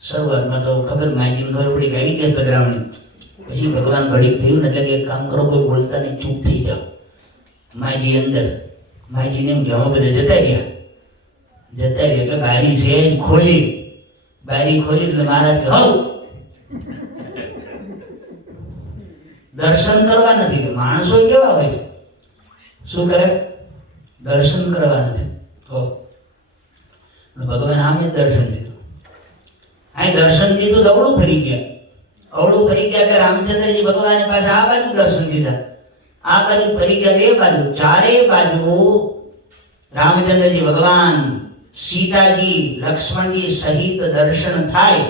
શરૂઆતમાં તો ખબર માજીને ખબર પડી કે આવી ગયા પધરામણી. પછી ભગવાન ઘડીક થયું ને, એટલે કે એક કામ કરો, કોઈ બોલતા નહીં, ચૂપ થઈ જાઓ. માજી અંદર. માજીને એમ ગયા બધા જતા રહ્યા. એટલે બારી છે જ ખોલી. બારી ખોલી એટલે મહારાજ કે હવ દર્શન કરવા નથી. માણસો કેવા હોય છે, શું કરે? દર્શન કરવા નથી. ભગવાન આમે દર્શન દીધું. આ દર્શન દીધું તો અવળું ફરી ગયા. અવળું ફરી ગયા કે રામચંદ્રજી ભગવાને પાછા આ બાજુ દર્શન દીધા. આ બાજુ ફરી ગયા એ બાજુ. ચારે બાજુ રામચંદ્રજી ભગવાન, સીતાજી, લક્ષ્મણજી સહિત દર્શન થાય.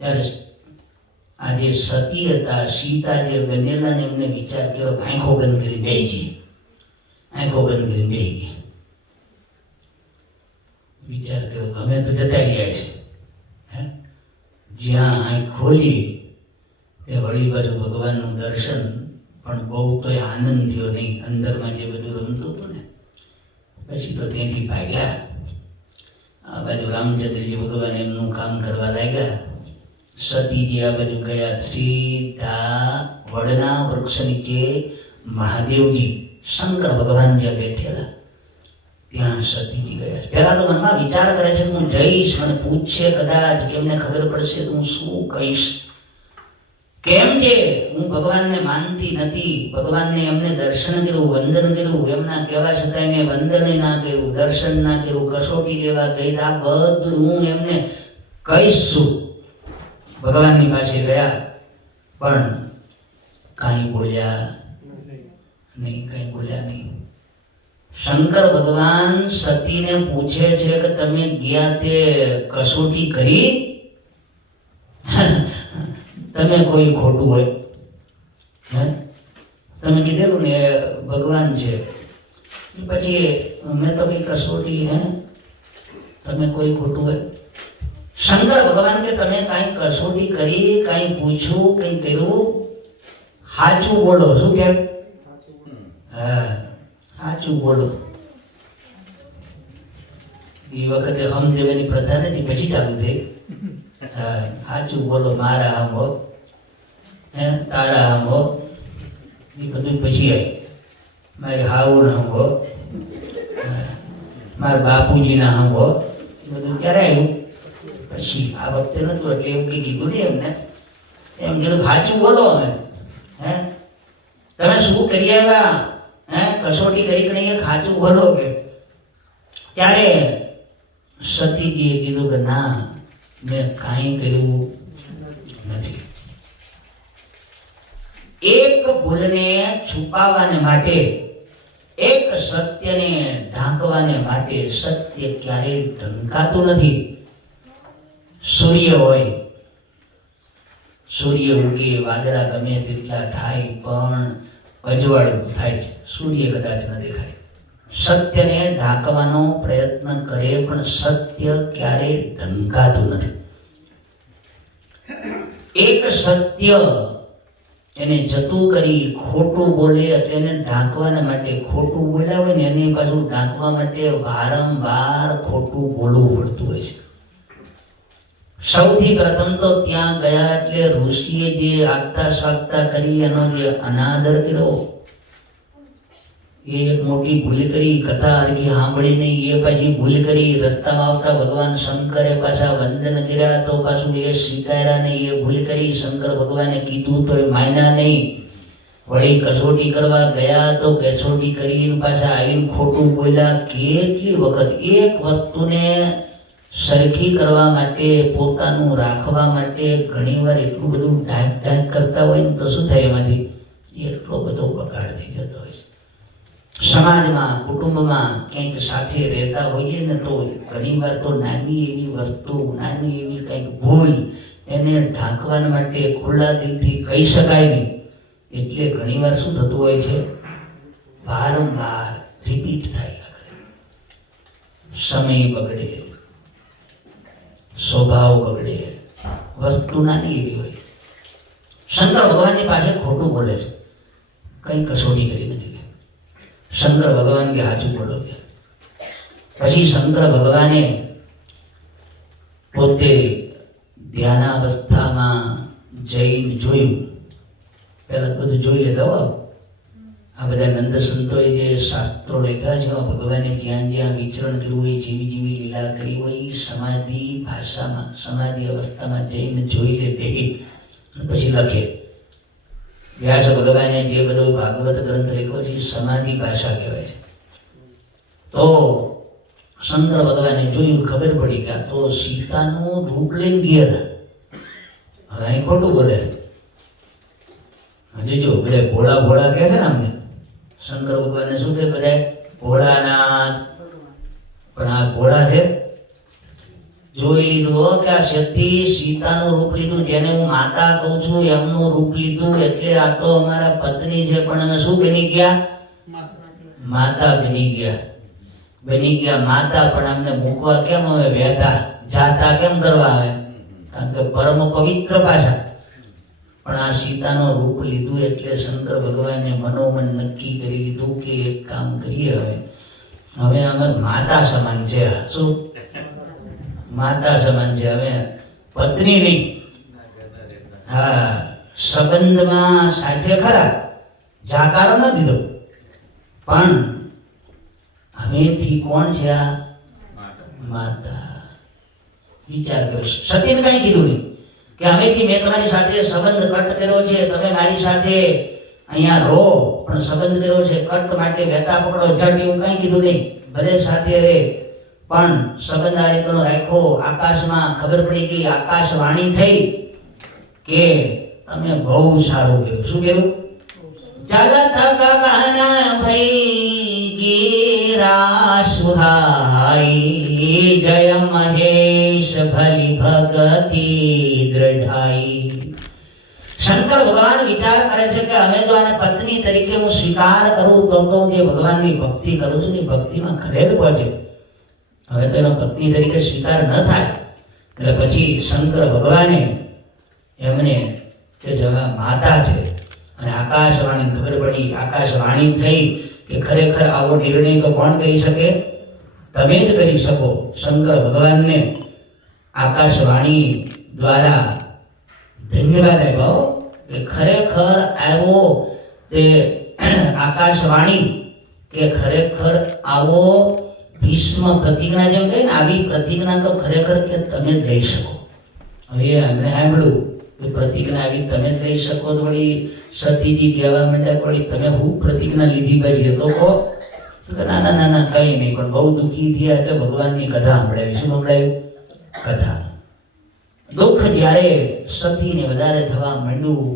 ત્યારે આ જે સતી હતા, સીતા જે બનેલા ને, એમને વિચાર કર્યો કે આંખો બંધ કરી બેસી જઈએ. આંખો બંધ કરી બેસી ગઈ. વિચાર કર્યો કે અમે તો જતા રહ્યા છે. જ્યાં આંખ ખોલી તે વળી બાજુ ભગવાનનું દર્શન, પણ બહુ તો આનંદ થયો નહીં. અંદરમાં જે બધું રમતું હતું ને, પછી તો ત્યાંથી ભાગ્યા. આ બાજુ રામચંદ્રજી ભગવાન એમનું કામ કરવા લાગ્યા. સતીજી આ બાજુ ગયા. સીધા વડના વૃક્ષ નીચે મહાદેવજી, શંકર ભગવાન જ્યાં બેઠેલા, ત્યાં સતીજી ગયા. પહેલા તો મનમાં વિચાર કરે છે, હું જઈશ, મને પૂછશે કદાચ કે એમને ખબર પડશે તો હું શું કહીશ. કેમ કે હું ભગવાનને માનતી નથી. ભગવાનને એમને દર્શન કર્યું, વંદન કર્યું, એમના કહેવા છતાં મેં વંદન ના કર્યું, દર્શન ના કર્યું, કસોટી લેવા ગઈ. આ બધું હું એમને કહીશ છું. ભગવાનની પાસે ગયા, પણ કાંઈ બોલ્યા નહીં. કાંઈ બોલ્યા નહીં. શંકર ભગવાન સતીને પૂછે છે કે તમે ગયા તે કસોટી કરી? તમે કોઈ ખોટું હોય, તમે કીધેલું ને ભગવાન છે, પછી મેં તો કઈ કસોટી તમે કોઈ ખોટું હોય? શંકર ભગવાન કે તમે કાંઈ કસોટી કરી, કાંઈ પૂછ્યું, કંઈ કર્યું? સાચું બોલો. શું કે? હા, સાચું બોલો. એ વખતે હમ દેવાની પ્રથા નથી, પછી ચાલુ થઈ. હા, સાચું બોલો. મારા આમ હો, તારા આમ હો, એ બધું પછી આવી. મારી હાઉ ના હો, મારા બાપુજીના હમ હો, એ બધું ક્યારે આવ્યું? પછી. આ વખતે નતું, એટલે એમ કંઈ કીધું નહીં એમને. એમ કીધું સાચું બોલો. અમે તમે શું કરી આવ્યા? કસોટી કરી નહીં, સાચું બોલો. કે ત્યારે સતીજીએ કીધું કે ના, મેં કાંઈ કર્યું નથી. એક ભૂલને છુપાવવાને માટે, એક સત્યને ઢાંકવાને માટે સત્ય ક્યારેય ઢંકાતું નથી. સૂર્ય હોય, સૂર્ય ઉગે, વાદળા ગમે તેટલા થાય, પણ અજવાળું થાય છે, સૂર્ય કદાચ ન દેખાય. સત્યને ઢાંકવાનો પ્રયત્ન કરે, પણ સત્ય ક્યારેય ઢંકાતું નથી. એક સત્ય એને જતું કરી ખોટું બોલે એટલે એને ઢાંકવાના માટે ખોટું બોલ્યા હોય ને એને પાછું ઢાંકવા માટે વારંવાર ખોટું બોલવું પડતું હોય છે. સૌથી પ્રથમ તો ત્યાં ગયા એટલે ઋષિએ જે આગતા સ્વાગતા કરી એનો જે અનાદર કર્યો એ એક મોટી ભૂલ કરી. કથા હરખી સાંભળી નહીં એ પાછી ભૂલ કરી. રસ્તામાં આવતા ભગવાન શંકરે પાછા વંદન કર્યા તો પાછું એ સ્વીકાર્યા નહીં એ ભૂલ કરી. શંકર ભગવાને કીધું તો એ માન્યા નહીં. વળી કસોટી કરવા ગયા તો કસોટી કરીને પાછા આવીને ખોટું બોલ્યા. કેટલી વખત એક વસ્તુને સરખી કરવા માટે પોતાનું રાખવા માટે ઘણીવાર એટલું બધું ઢાંક ઢાંક કરતા હોય ને તો શું થાય એમાંથી એટલો બધો બગાડ થઈ જતો હોય છે. સમાજમાં કુટુંબમાં કંઈક સાથે રહેતા હોઈએ ને તો ઘણીવાર તો નાની એવી વસ્તુ નાની એવી કંઈક ભૂલ એને ઢાંકવા માટે ખુલ્લા દિલથી કહી શકાય નહીં એટલે ઘણીવાર શું થતું હોય છે વારંવાર રિપીટ થાય કરે. સમય બગડે, સ્વભાવ બગડે, વસ્તુ નાની એવી હોય. શંકર ભગવાનની પાસે ખોટું બોલે છે, કઈ કસોટી કરી નથી. શંકર ભગવાન કે સાચું બોલો કે. પછી શંકર ભગવાને પોતે ધ્યાનાવસ્થામાં જઈને જોયું. પહેલા બધું જોઈ લેતા હો. આ બધા નંદ સંતોએ જે શાસ્ત્રો લખ્યા છે ભગવાને જ્યાં જ્યાં વિચરણ કર્યું હોય જેવી જેવી લીલા કરી હોય સમાધિ ભાષામાં સમાધિ અવસ્થામાં જઈને જોઈ લે બે પછી લખે. વ્યાસ ભગવાને જે બધો ભાગવત ગ્રંથ લખ્યો છે સમાધિ ભાષા કહેવાય છે. તો શંકર ભગવાને જોયું, ખબર પડી કે આ તો સીતાનું રૂપ લઈને ગયા. હવે અહીં ખોટું બોલે. હજી જો બધા ભોળા ભોળા કહે છે ને અમને. શંકર ભગવાનને શું કહે બધા ભોળાનાથ, પણ આ ભોળા છે. જોઈ લીધું કે આ શક્તિ સીતાનું રૂપ લીધું, જેને હું માતા કહું છું એમનું રૂપ લીધું એટલે આ તો અમારા પત્ની છે પણ અમે શું બની ગયા માતા બની ગયા માતા. પણ અમને મૂકવા કેમ હવે વહેતા જાતા કેમ કરવા આવે? કારણ કે પરમ પવિત્ર પાછા. પણ આ સીતાનું રૂપ લીધું એટલે શંકર ભગવાને મનોમન નક્કી કરી લીધું કે એક કામ કરીએ હવે અમાર માતા સમાન છે. શું માતા સમાન છે, હવે પત્ની નહીં. હા, સંબંધમાં સાથે ખરા, જાકારો ન દીધો, પણ હવેથી કોણ છે આ માતા. વિચાર કર્યો. સતીને કઈ કીધું નહીં કે હવેથી મેં તમારી સાથે સંબંધ કટ કર્યો છે, તમે મારી સાથે અહીંયા રહો, પણ સંબંધ કર્યો છે કટ માટે વહેતા પકડો જટ એવું કઈ કીધું નહીં. ભલે સાથે રહે પણ સંબંધ આ રીતનો રાખ્યો. આકાશમાં ખબર પડી ગઈ, આકાશવાણી થઈ કે તમે બહુ સારું કર્યું. શું કર્યું? ચાલતા ગગન ભઈ ગીરા સુહાઈ, જય મહેશ ભલી ભગતિ દ્રઢાઈ. શંકર ભગવાન વિચાર કરે છે કે હવે જો આને પત્ની તરીકે હું સ્વીકાર કરું તો જે ભગવાનની ભક્તિ કરું છું ને ભક્તિમાં ખલેલ પહોંચે. હવે તો એનો પત્ની તરીકે સ્વીકાર ન થાય એટલે પછી શંકર ભગવાને એમને કે જવા માતા છે અને આકાશવાણી ખબર પડી, આકાશવાણી થઈ કે ખરેખર આવો નિર્ણય તો કોણ કરી શકે? તમે જ કરી શકો. શંકર ભગવાનને આકાશવાણી દ્વારા ધન્યવાદ આપ્યો કે ખરેખર આવો તે આકાશવાણી કે ખરેખર આવો ભીષ્મ પ્રતિજ્ઞા જેમ કહે ને આવી પ્રતિજ્ઞા તો ખરેખર કે તમે જ લઈ શકો. હવે એમણે સાંભળ્યું કે પ્રતિજ્ઞા આવી તમે જ લઈ શકો તો વળી સતીજી કહેવા માંડ્યા વળી તમે હું પ્રતિજ્ઞા લીધી પછી તો કહો. ના ના ના કઈ નહીં, પણ બહુ દુઃખી થયા એટલે ભગવાનની કથા સંભળાવી. શું સંભળાવ્યું? કથા. દુઃખ જ્યારે સતીને વધારે થવા માંડ્યું,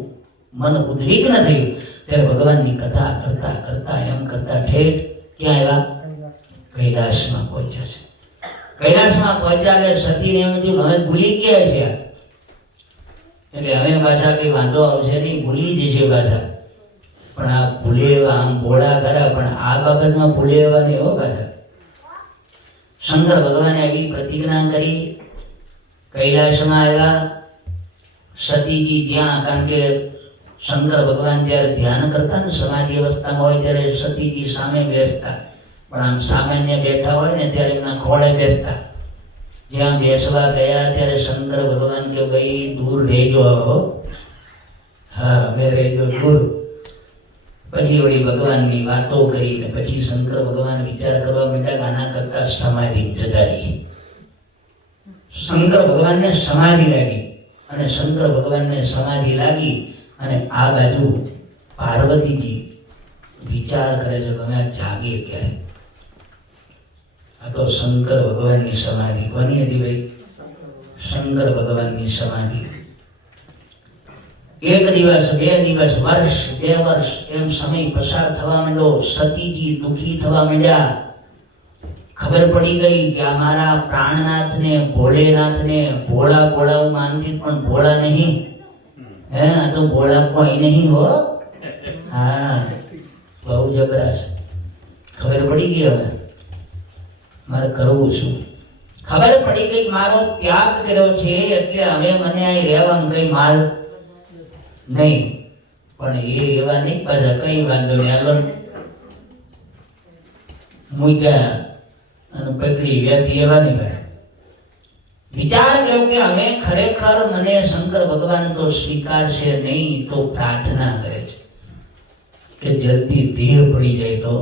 મન ઉદ્વિગ્ન થયું ત્યારે ભગવાનની કથા કરતા કરતા એમ કરતા ઠેઠ ક્યાં આવ્યા? કૈલાસમાં પહોંચ્યા છે. કૈલાસમાં પહોંચ્યા એટલે સતીને એમ થયું હવે ભૂલી ગયા છે એટલે હવે પાછા કઈ વાંધો આવશે નહીં, ભૂલી જશે પાછા. પણ આ ભૂલે એવા આમ ભોળા ખરા પણ આ બાબતમાં ભૂલે એવા નહીં હો પાછા. શંકર ભગવાને આવી પ્રતિજ્ઞા કરી. કૈલાસમાં આવ્યા. સતીજી જ્યાં, કારણ કે શંકર ભગવાન જ્યારે ધ્યાન કરતા ને સમાધિ અવસ્થામાં હોય ત્યારે સતીજી સામે બેસતા, પણ આમ સામાન્ય બેઠા હોય ને ત્યારે એમના ખોળે બેસતા. જ્યાં બેસવા ગયા ત્યારે શંકર ભગવાન કે ભાઈ દૂર રહેજો, હા હવે રહેજો દૂર. પછી વળી ભગવાનની વાતો કરી ને પછી શંકર ભગવાન વિચાર કરવા માંડ્યા કે આના કરતા સમાધિ જતા રહી. શંકર ભગવાનને સમાધિ લાગી અને શંકર ભગવાનને સમાધિ લાગી અને આ બાજુ પાર્વતીજી વિચાર કરે છે કે અમે જાગે ક્યારે. આ તો શંકર ભગવાનની સમાધિ કોની હતી ભાઈ? શંકર ભગવાનની સમાધિ. એક દિવસ, બે દિવસ, વર્ષ, 2 વર્ષ એમ સમય પસાર થવા માંડ્યો. સતીજી દુઃખી થવા માંડ્યા. ખબર પડી ગઈ કે આ મારા પ્રાણનાથને, ભોલેનાથને ભોળા ભોળા હું માનતી પણ ભોળા નહીં, હે આ તો ભોળા કોઈ નહીં હો. હા બહુ જબરા છે. ખબર પડી ગઈ હવે મારે કરવું શું. ખબર પડી ગઈ મારો ત્યાગ કર્યો છે એટલે હવે મને અહીં રહેવામાં કઈ માલ નહીં. પણ એ એવા નહીં પાછા કઈ વાંધો નહીં હાલો મૂક્યા અને પકડી વ્યાધી એવા નહીં ભાઈ. વિચાર કર્યો કે અમે ખરેખર મને શંકર ભગવાન તો સ્વીકારશે નહીં તો પ્રાર્થના કરે છે કે જલ્દી દેહ પડી જાય તો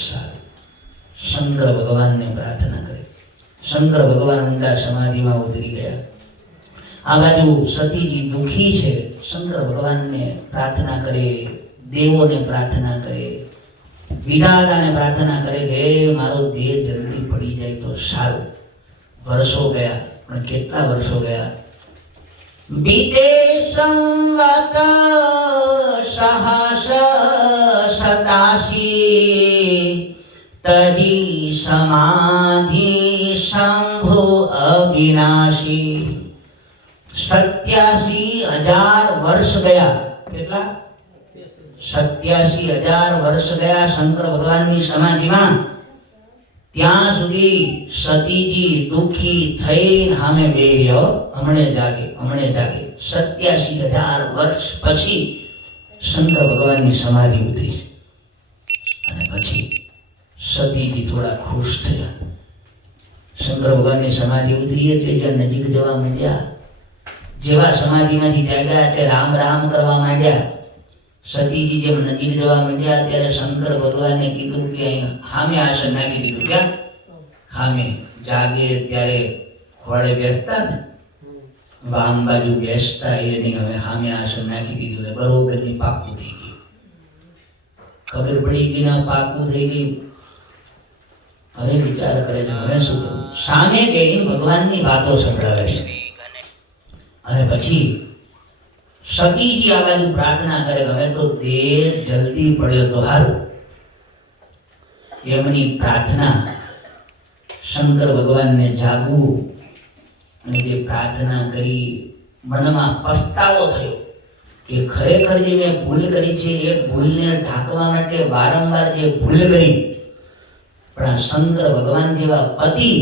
સારું. શંકર ભગવાનને પ્રાર્થના કરે. શંકર ભગવાન ઊંડા સમાધિમાં ઉતરી ગયા. આ બાજુ સતીજી દુઃખી છે, શંકર ભગવાનને પ્રાર્થના કરે, દેવોને પ્રાર્થના કરે, વિધાતાને પ્રાર્થના કરે કે હે મારો દેહ જલ્દી પડી જાય તો સારું. વર્ષો ગયા, પણ કેટલા વર્ષો ગયા? બીતે સંવત સહસ 87 તજી સમાધિ શંભુ અવિનાશી. 87,000 વર્ષ ગયા. કેટલા? 87,000 વર્ષ ગયા શંકર ભગવાનની સમાધિમાં. ત્યાં સુધી સતીજી દુઃખી થઈને સામે બેહ્યો, હમણે જાગે હમણે જાગે. 87,000 વર્ષ પછી શંકર ભગવાનની સમાધિ ઉતરી છે. અને પછી સતીજી થોડા ખુશ થયા. શંકર ભગવાનની સમાધિ ઉતરી એટલે જ્યાં નજીક જવા માંડ્યા, જેવા સમાધિમાંથી જાગ્યા એટલે રામ રામ કરવા માંડ્યા. સતીજી જેમ નજીક જવા માંડ્યા ત્યારે શંકર ભગવાને કીધું કે હામે આસન નાખી દીધું. ક્યાં? હામે. જાગે ત્યારે ખોળે બેસતા ને, વામ બાજુ બેસતા એ નહીં, હવે હામે આસન નાખી દીધું. બરોબરની પાકું થઈ ગયું. ખબર પડી ગઈ ના પાકું થઈ ગયું. હવે વિચાર કરે છે હવે શું કરું. સામે બેહીને ભગવાનની વાતો સંભળાવે છે. અને પછી સતીજી આ બાજુ પ્રાર્થના કરે હવે તો દેહ જલ્દી પડ્યો તો સારું. એમની પ્રાર્થના શંકર ભગવાનને જાગવું અને જે પ્રાર્થના કરી મનમાં પસ્તાવો થયો કે ખરેખર જે મેં ભૂલ કરી છે એ ભૂલને ઢાંકવા માટે વારંવાર જે ભૂલ કરી, પણ આ શંકર ભગવાન જેવા પતિ,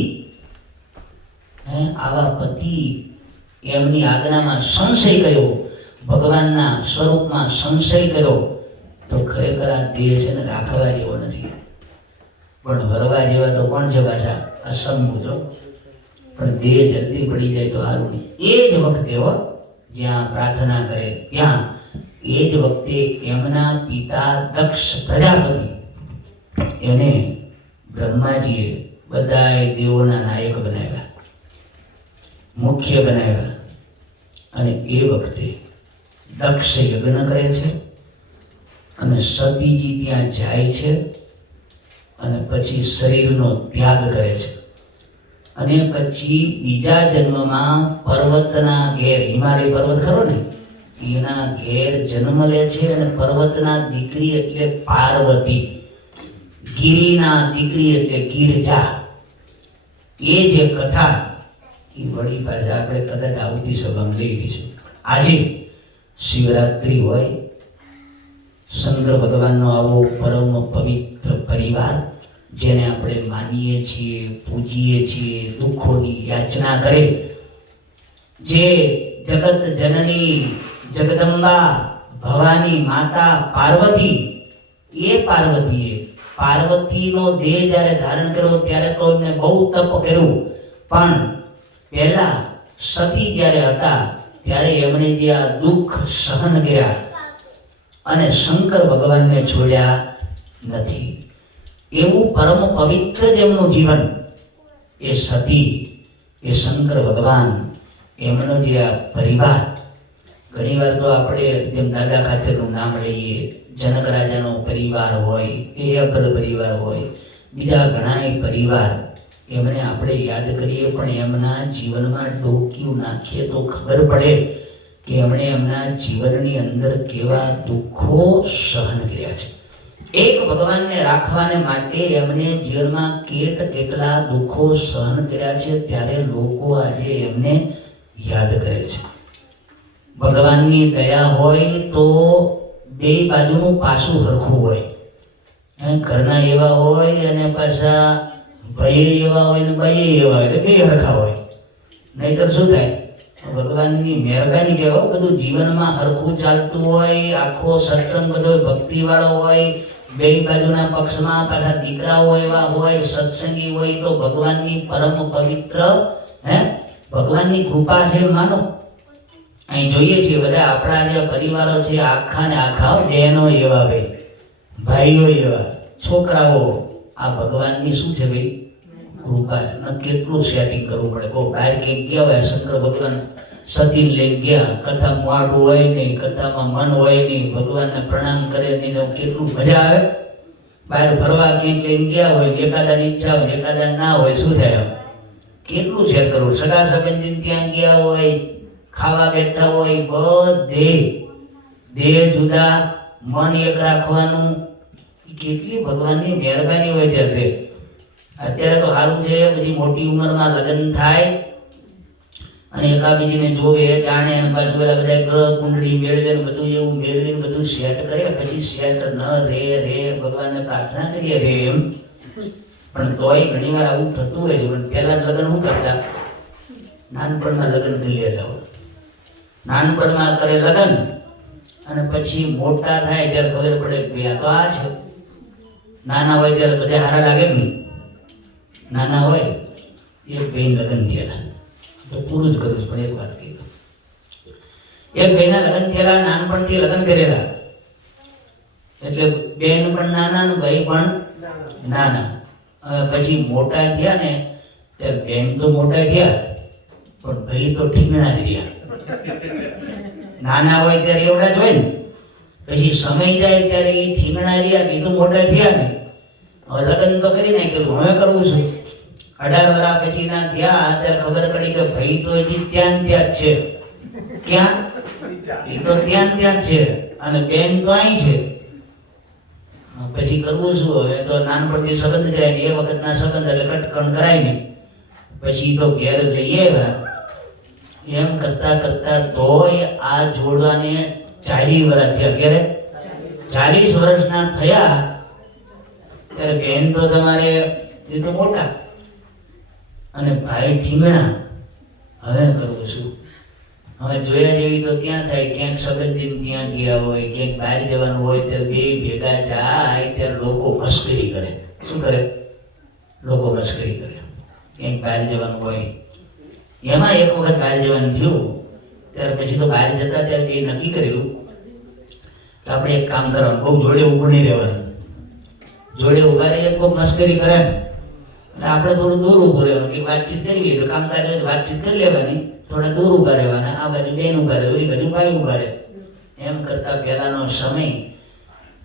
આવા પતિ એમની આજ્ઞામાં સંશય કર્યો, ભગવાનના સ્વરૂપમાં સંશય કર્યો તો ખરેખર આ દેહ છે ને રાખવા જેવો નથી. પણ વરવા જેવા તો કોણ છે પાછા? અસંબુજો. પણ દેહ જલ્દી પડી જાય તો સારું નહીં. એ જ વખતે જ્યાં પ્રાર્થના કરે ત્યાં એ જ વખતે એમના પિતા દક્ષ પ્રજાપતિ એને બ્રહ્માજીએ બધાય દેવોના નાયક બનાવ્યા, મુખ્ય બનાવ્યા. અને એ વખતે દક્ષ યજ્ઞ કરે છે અને સતીજી ત્યાં જાય છે અને પછી શરીરનો ત્યાગ કરે છે. અને પછી બીજા જન્મમાં પર્વતના ઘેર, હિમાલય પર્વત ખરો ને, એના ઘેર જન્મ લે છે. અને પર્વતના દીકરી એટલે પાર્વતી, ગિરિના દીકરી એટલે ગિરજા. એ જે કથા એ વળી પાછા આપણે કદાચ આવતી સભામાં લઈ લઈશું. આજે શિવરાત્રી હોય, શંકર ભગવાનનો આવો પરમ પવિત્ર પરિવાર જેને આપણે માનીએ છીએ, પૂજીએ છીએ, દુઃખોની યાચના કરે, જે જગત જનની જગદંબા ભવાની માતા પાર્વતી, એ પાર્વતીનો દેહ જ્યારે ધારણ કર્યો ત્યારે તો એમને બહુ તપ કર્યું, પણ પહેલા સતી જ્યારે હતા ત્યારે એમણે જે આ દુઃખ સહન કર્યા અને શંકર ભગવાનને છોડ્યા નથી. એવું પરમ પવિત્ર જેમનું જીવન, એ સતી, એ શંકર ભગવાન, એમનો જે આ પરિવાર. ઘણીવાર તો આપણે જેમ દાદા ખાચરનું નામ લઈએ, જનક રાજાનો પરિવાર હોય, એ અભલ પરિવાર હોય, બીજા ઘણા પરિવાર, એમને આપણે યાદ કરીએ પણ એમના જીવનમાં ડોક્યું નાખીએ તો ખબર પડે કે એમણે એમના જીવનની અંદર કેવા દુઃખો સહન કર્યા છે. એક ભગવાનને રાખવાને માટે એમને જીવનમાં કેટલા દુઃખો સહન કર્યા છે, ત્યારે લોકો આજે એમને યાદ કરે છે. ભગવાનની દયા હોય તો બે બાજુનું પાસું હરખું હોય. ઘરના એવા હોય અને પાછા ભાઈ એવા હોય ને ભાઈ એવા હોય, એટલે બે હરખા હોય. નહીતર શું થાય? ભગવાનની મહેરબાની કહેવાય, બધું જીવનમાં હરખું ચાલતું હોય, આખો સત્સંગ બધો ભક્તિ વાળો હોય, બે બાજુના પક્ષમાં પાછા દીકરાઓ એવા હોય, સત્સંગી હોય, તો ભગવાનની પરમ પવિત્ર ભગવાનની કૃપા છે માનો. અહીં જોઈએ છીએ બધા આપણા જે પરિવારો છે, આખા ને આખા બહેનો એવા, ભાઈઓ એવા, છોકરાઓ, આ ભગવાનની શું છે ભાઈ? કૃપા છે. કેટલું સેટિંગ કરવું પડે. કોઈ બહાર ક્યાંક ગયા હોય, શંકર ભગવાન સતીને લઈને ગયા, કથા મોડું હોય નહીં, કથામાં મન હોય નહીં, ભગવાનને પ્રણામ કરે નહીં, તો કેટલું મજા આવે. બહાર ફરવા ક્યાંક લઈને ગયા હોય, એકાદાની ઈચ્છા હોય, એકાદા ના હોય, શું થાય? કેટલું સેટ કરવું. સગા સંબંધી ત્યાં ગયા હોય, ખાવા બેઠા હોય, બધે દેહ જુદા, મન એક રાખવાનું. કેટલી ભગવાનની મહેરબાની હોય ત્યારે. અત્યારે તો સારું છે, બધી મોટી ઉંમરમાં લગ્ન થાય અને એકાબીજીને જોવે, જાણે, અને પાછું પેલા બધા ગ્રહ કુંડળી મેળવે ને બધું એવું મેળવીને બધું સેટ કરે, પછી સેટ ન રે ભગવાનને પ્રાર્થના કરીએ રે એમ. પણ તોય ઘણી વાર આવું થતું હોય છે. પણ પહેલા લગ્ન શું કરતા? નાનપણમાં લગ્ન કરી લેતા હોય. નાનપણમાં કરે લગ્ન અને પછી મોટા થાય ત્યારે ખબર પડે કે આ તો આ છે. નાના હોય ત્યારે બધા હારા લાગે ને. નાના હોય એક ભાઈ લગ્ન થયેલા, તો પૂરું જ કરું છું, પણ એક વાત કહી દઉં. એક ભાઈના લગ્ન થયેલા, નાનપણથી લગ્ન કરેલા, એટલે બેન પણ નાના ને ભાઈ પણ નાના. હવે પછી મોટા થયા ને ત્યારે બેન તો મોટા થયા, પણ ભાઈ તો ઠીંગણા જ રહ્યા. નાના હોય ત્યારે એવડા જ હોય ને, પછી સમય જાય ત્યારે એ ઠીંગણા રહ્યા, કીધું મોટા થયા ને, હવે લગ્ન તો કરી નાખેલું, હવે કરવું છું. 18 વર્ષ પછી ના થયા ત્યારે ખબર પડી કે ભાઈ તો હજી ત્યાં જ છે. ક્યાં? એ તો ત્યાં જ છે, અને બેન તો અહીં છે. પછી કરવું શું? હવે તો નાનપણથી સંબંધ કરાય ને, એ વખતના સંબંધ એટલે કટકણ કરાય નહીં. પછી તો ઘેર લઈ આવ્યા. એમ કરતા કરતા તોય આ જોડવાને 40 વર્ષ થયા. ક્યારે 40 વર્ષના થયા ત્યારે બેન તો તમારે એ તો મોટા અને ભાઈ ઠીંગણા. હવે કરવું શું? હવે જોયા જેવી તો ક્યાં થાય? ક્યાંક સંબંધી ત્યાં ગયા હોય, ક્યાંક બહાર જવાનું હોય ત્યારે બે ભેગા જાય ત્યારે લોકો મસ્કરી કરે. શું કરે? લોકો મસ્કરી કરે. ક્યાંક બહાર જવાનું હોય, એમાં એક વખત બહાર જવાનું થયું ત્યારે પછી તો બહાર જતા ત્યારે બે નક્કી કરેલું કે આપણે એક કામ કરવાનું, બહુ જોડે ઊભું નહીં રહેવાનું. જોડે ઉભા રહીએ કોઈ મસ્કરી કરે ને એટલે આપણે થોડું દૂર ઊભું રહેવાનું. કે વાતચીત કરવી તો કામકાજ હોય વાતચીત કરી લેવાની, થોડા દૂર ઊભા રહેવાના. આ બાજુ બેન ઊભા રહે, ઓલી બાજુ ભાઈ ઊભા રહે. એમ કરતા પહેલાનો સમય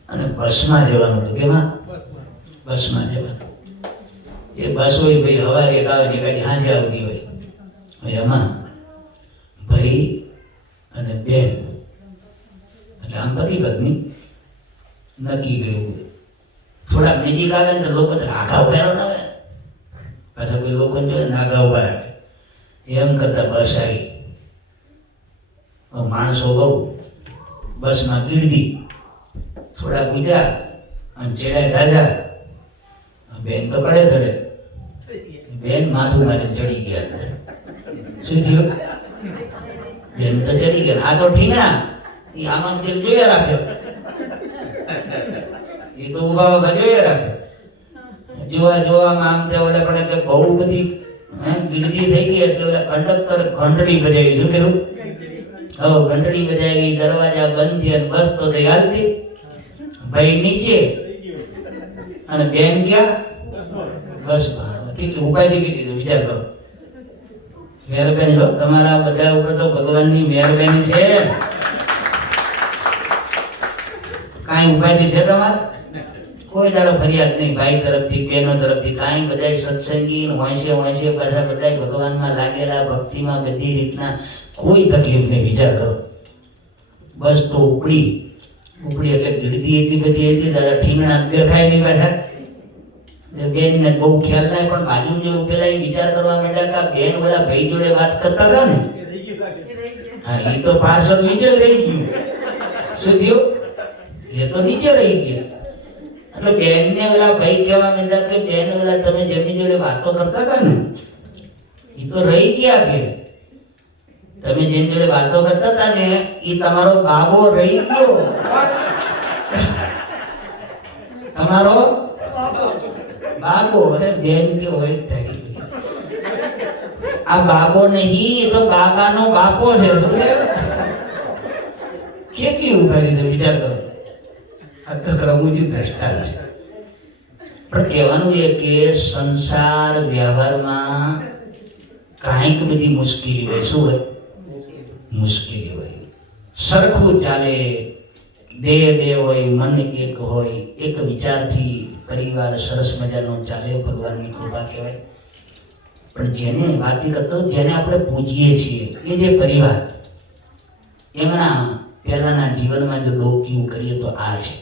અને બસમાં જવાનું હતું. કેમાં? બસમાં જવાનું. એ બસ હોય ભાઈ, સવારે એક આવે ને ગાડી સાંજે આવતી હોય. એમાં ભાઈ અને બેન એટલે આમ પતિ પત્ની નક્કી કર્યું. થોડા નજીક આવે ને તો લોકો આગા ઉભા આવે, પાછા કોઈ લોકો જોઈએ ને આગા ઉભા રાખે. એમ કરતા બસ આવી. માણસો બહુ, બસમાં ગીરદી, થોડા ગુજરા અને ચેડા ઝાઝા. બેન તો કડે ધડે, બેન માથું માથે ચડી ગયા અંદર. શું થયું? બેન તો ચડી ગયા. આ તો ઠીંગણા એ આમાં તેલ જોયા રાખે, એ તો ઉભા ઉભા જોયા રાખે. જોવામાં આમ તે ઓલા પણ કે બહુ બધી ગીડદી થઈ ગઈ એટલે ઓલા કંડક્ટર ઘંટડી બજાવી. શું કીધું? હવે ઘંટડી બજાવી, દરવાજા બંધ થયા, બસ તો તે હાલતી. ભાઈ નીચે અને બેન ક્યાં? બસ કેટલી ઉપાધિ કેટલી વિચાર કરો. મહેરબાની લો તમારા બધા ઉપર તો ભગવાનની મહેરબાની છે. કાંઈ ઉપાધિ છે તમારે? કોઈ દાડો ફરિયાદ નહીં ભાઈ તરફથી, બહેનો તરફથી કાંઈ. બધા સત્સંગી હોંશે પાછા બધા ભગવાનમાં લાગેલા, ભક્તિમાં બધી રીતના, કોઈ તકલીફ નહીં. વિચાર કરો. બસ તો ઉપડી એટલે ગીડદી એટલી બધી હતી, દાદા ઠીંગણા દેખાય નહીં પાછા. બેન ને બહુ ખ્યાલ ના, પણ બાજુ જે પેલા એ વિચાર કરવા માંડ્યા કે બેન ઓલા ભાઈ જોડે વાત કરતા હતા ને, હા એ તો પાર્સલ નીચે રહી ગયું. શું થયું? એ તો નીચે રહી ગયા. એટલે બેન ને ઓલા ભાઈ કહેવા માંડ્યા કે બેન ઓલા તમે જેમની જોડે વાતો કરતા હતા ને એ તો રહી ગયા. કે તમે જેની જોડે વાતો કરતા હતા ને એ તમારો બાબો રહી ગયો. તમારો બાબો. અરે બેન કે હોય તારી, આ બાબો નહીં, એ તો બાગાનો બાપો છે. કેટલી ઉભારી છે વિચાર કરો. આ તો રમૂજી દ્રષ્ટાંત છે. પણ કહેવાનું એ કે સંસાર વ્યવહારમાં કાંઈક બધી મુશ્કેલી હોય. શું હોય? મુશ્કેલી હોય. સરખું ચાલે, દેહ બે હોય, મન એક હોય, એક વિચારથી પરિવાર સરસ મજાનો ચાલે, ભગવાનની કૃપા કહેવાય. પણ જેને વાત કરતો, જેને આપણે પૂજીએ છીએ, એ જે પરિવાર, એમના પહેલાના જીવનમાં જો ડોક્યું કરીએ તો આ છે.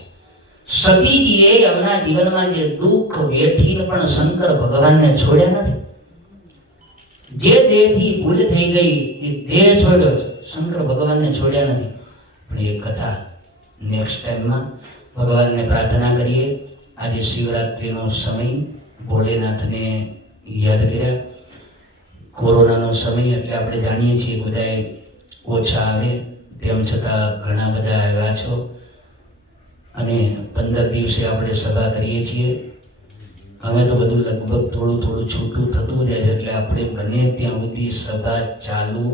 સતીજીએ એમના જીવનમાં જે દુઃખ વેઠીને પણ શંકર ભગવાનને છોડ્યા નથી. જે દેહથી ભૂલ થઈ ગઈ એ દેહ છોડ્યો છે, શંકર ભગવાનને છોડ્યા નથી. પણ એ કથા નેક્સ્ટ ટાઈમમાં ભગવાનને પ્રાર્થના કરીએ. આજે શિવરાત્રિનો સમય, ભોલેનાથને યાદ કર્યા. કોરોનાનો સમય એટલે આપણે જાણીએ છીએ બધાએ ઓછા આવે, તેમ છતાં ઘણા બધા આવ્યા છો. અને 15 દિવસે આપણે સભા કરીએ છીએ. હવે તો બધું લગભગ થોડું છૂટું થતું જાય છે, એટલે આપણે બને ત્યાં સુધી સભા ચાલુ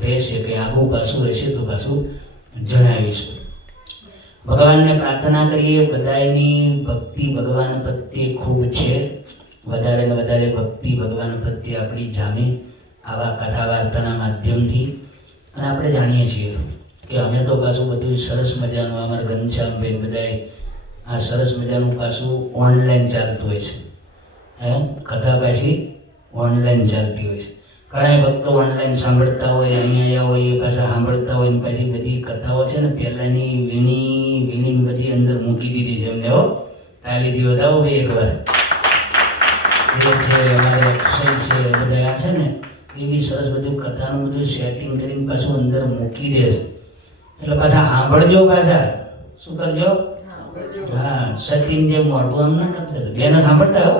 રહેશે. કે આગું પાછું રહેશે તો પાછું જણાવીશું. ભગવાનને પ્રાર્થના કરીએ. બધાની ભક્તિ ભગવાન પ્રત્યે ખૂબ છે. વધારે ને વધારે ભક્તિ ભગવાન પ્રત્યે આપણી જામે આવા કથા વાર્તાના માધ્યમથી. અને આપણે જાણીએ છીએ કે અમે તો પાછું બધું સરસ મજાનું, અમારા ઘનશ્યામભાઈ બધાએ આ સરસ મજાનું પાછું ઓનલાઈન ચાલતું હોય છે. કથા પાછી ઓનલાઈન ચાલતી હોય છે. ઘણા ભક્તો ઓનલાઈન સાંભળતા હોય, અહીંયા આવ્યા હોય, એ પાછા સાંભળતા હોય. પછી બધી કથાઓ છે ને પહેલાની વીણી બધી અંદર મૂકી દીધી છે એમને. હો તાલીથી વધાવો ભાઈ એકવાર. એ છે અમારે અક્ષય છે, બધા આ છે ને એવી સરસ બધું કથાનું બધું સેટિંગ કરીને પાછું અંદર મૂકી દે છે. એટલે પાછા સાંભળજો. પાછા શું કરજો? હા, સતીન જે મોઢું આમ ના કરતા. બેનો સાંભળતા હો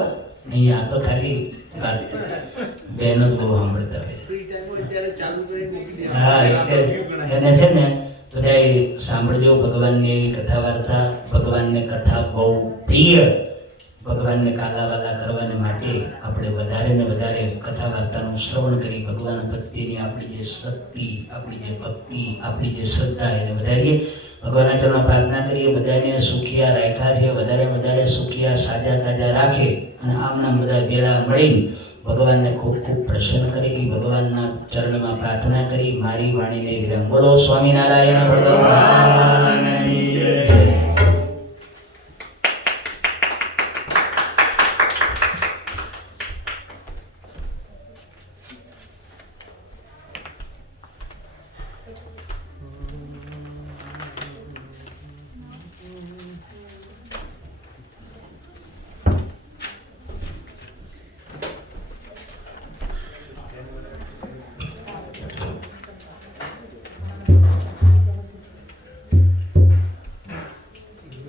નહીં, આ તો ખાલી વાત. બેનો જ બહુ સાંભળતા હોય. હા, એટલે એને છે ને બધા સાંભળજો ભગવાનની એવી કથા વાર્તા. ભગવાનને કથા બહુ પ્રિય. ભગવાનને કાલાવાલા કરવાને માટે આપણે વધારે ને વધારે કથા વાર્તાનું શ્રવણ કરી ભગવાન પ્રત્યેની આપણી જે શક્તિ, આપણી જે ભક્તિ, આપણી જે શ્રદ્ધા એને વધારીએ. ભગવાનના ચરણમાં પ્રાર્થના કરીએ બધાને સુખિયા રાખ્યા છે, વધારે વધારે સુખિયા સાજા તાજા રાખે અને આમના બધા ભેળા મળીને ભગવાનને ખૂબ ખૂબ પ્રસન્ન કરે. ભગવાનના ચરણમાં પ્રાર્થના કરી મારી વાણીને વિરામ. બોલો સ્વામિનારાયણ ભગવાનની જય.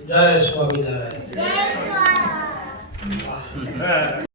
જય સ્વામિનારાયણ.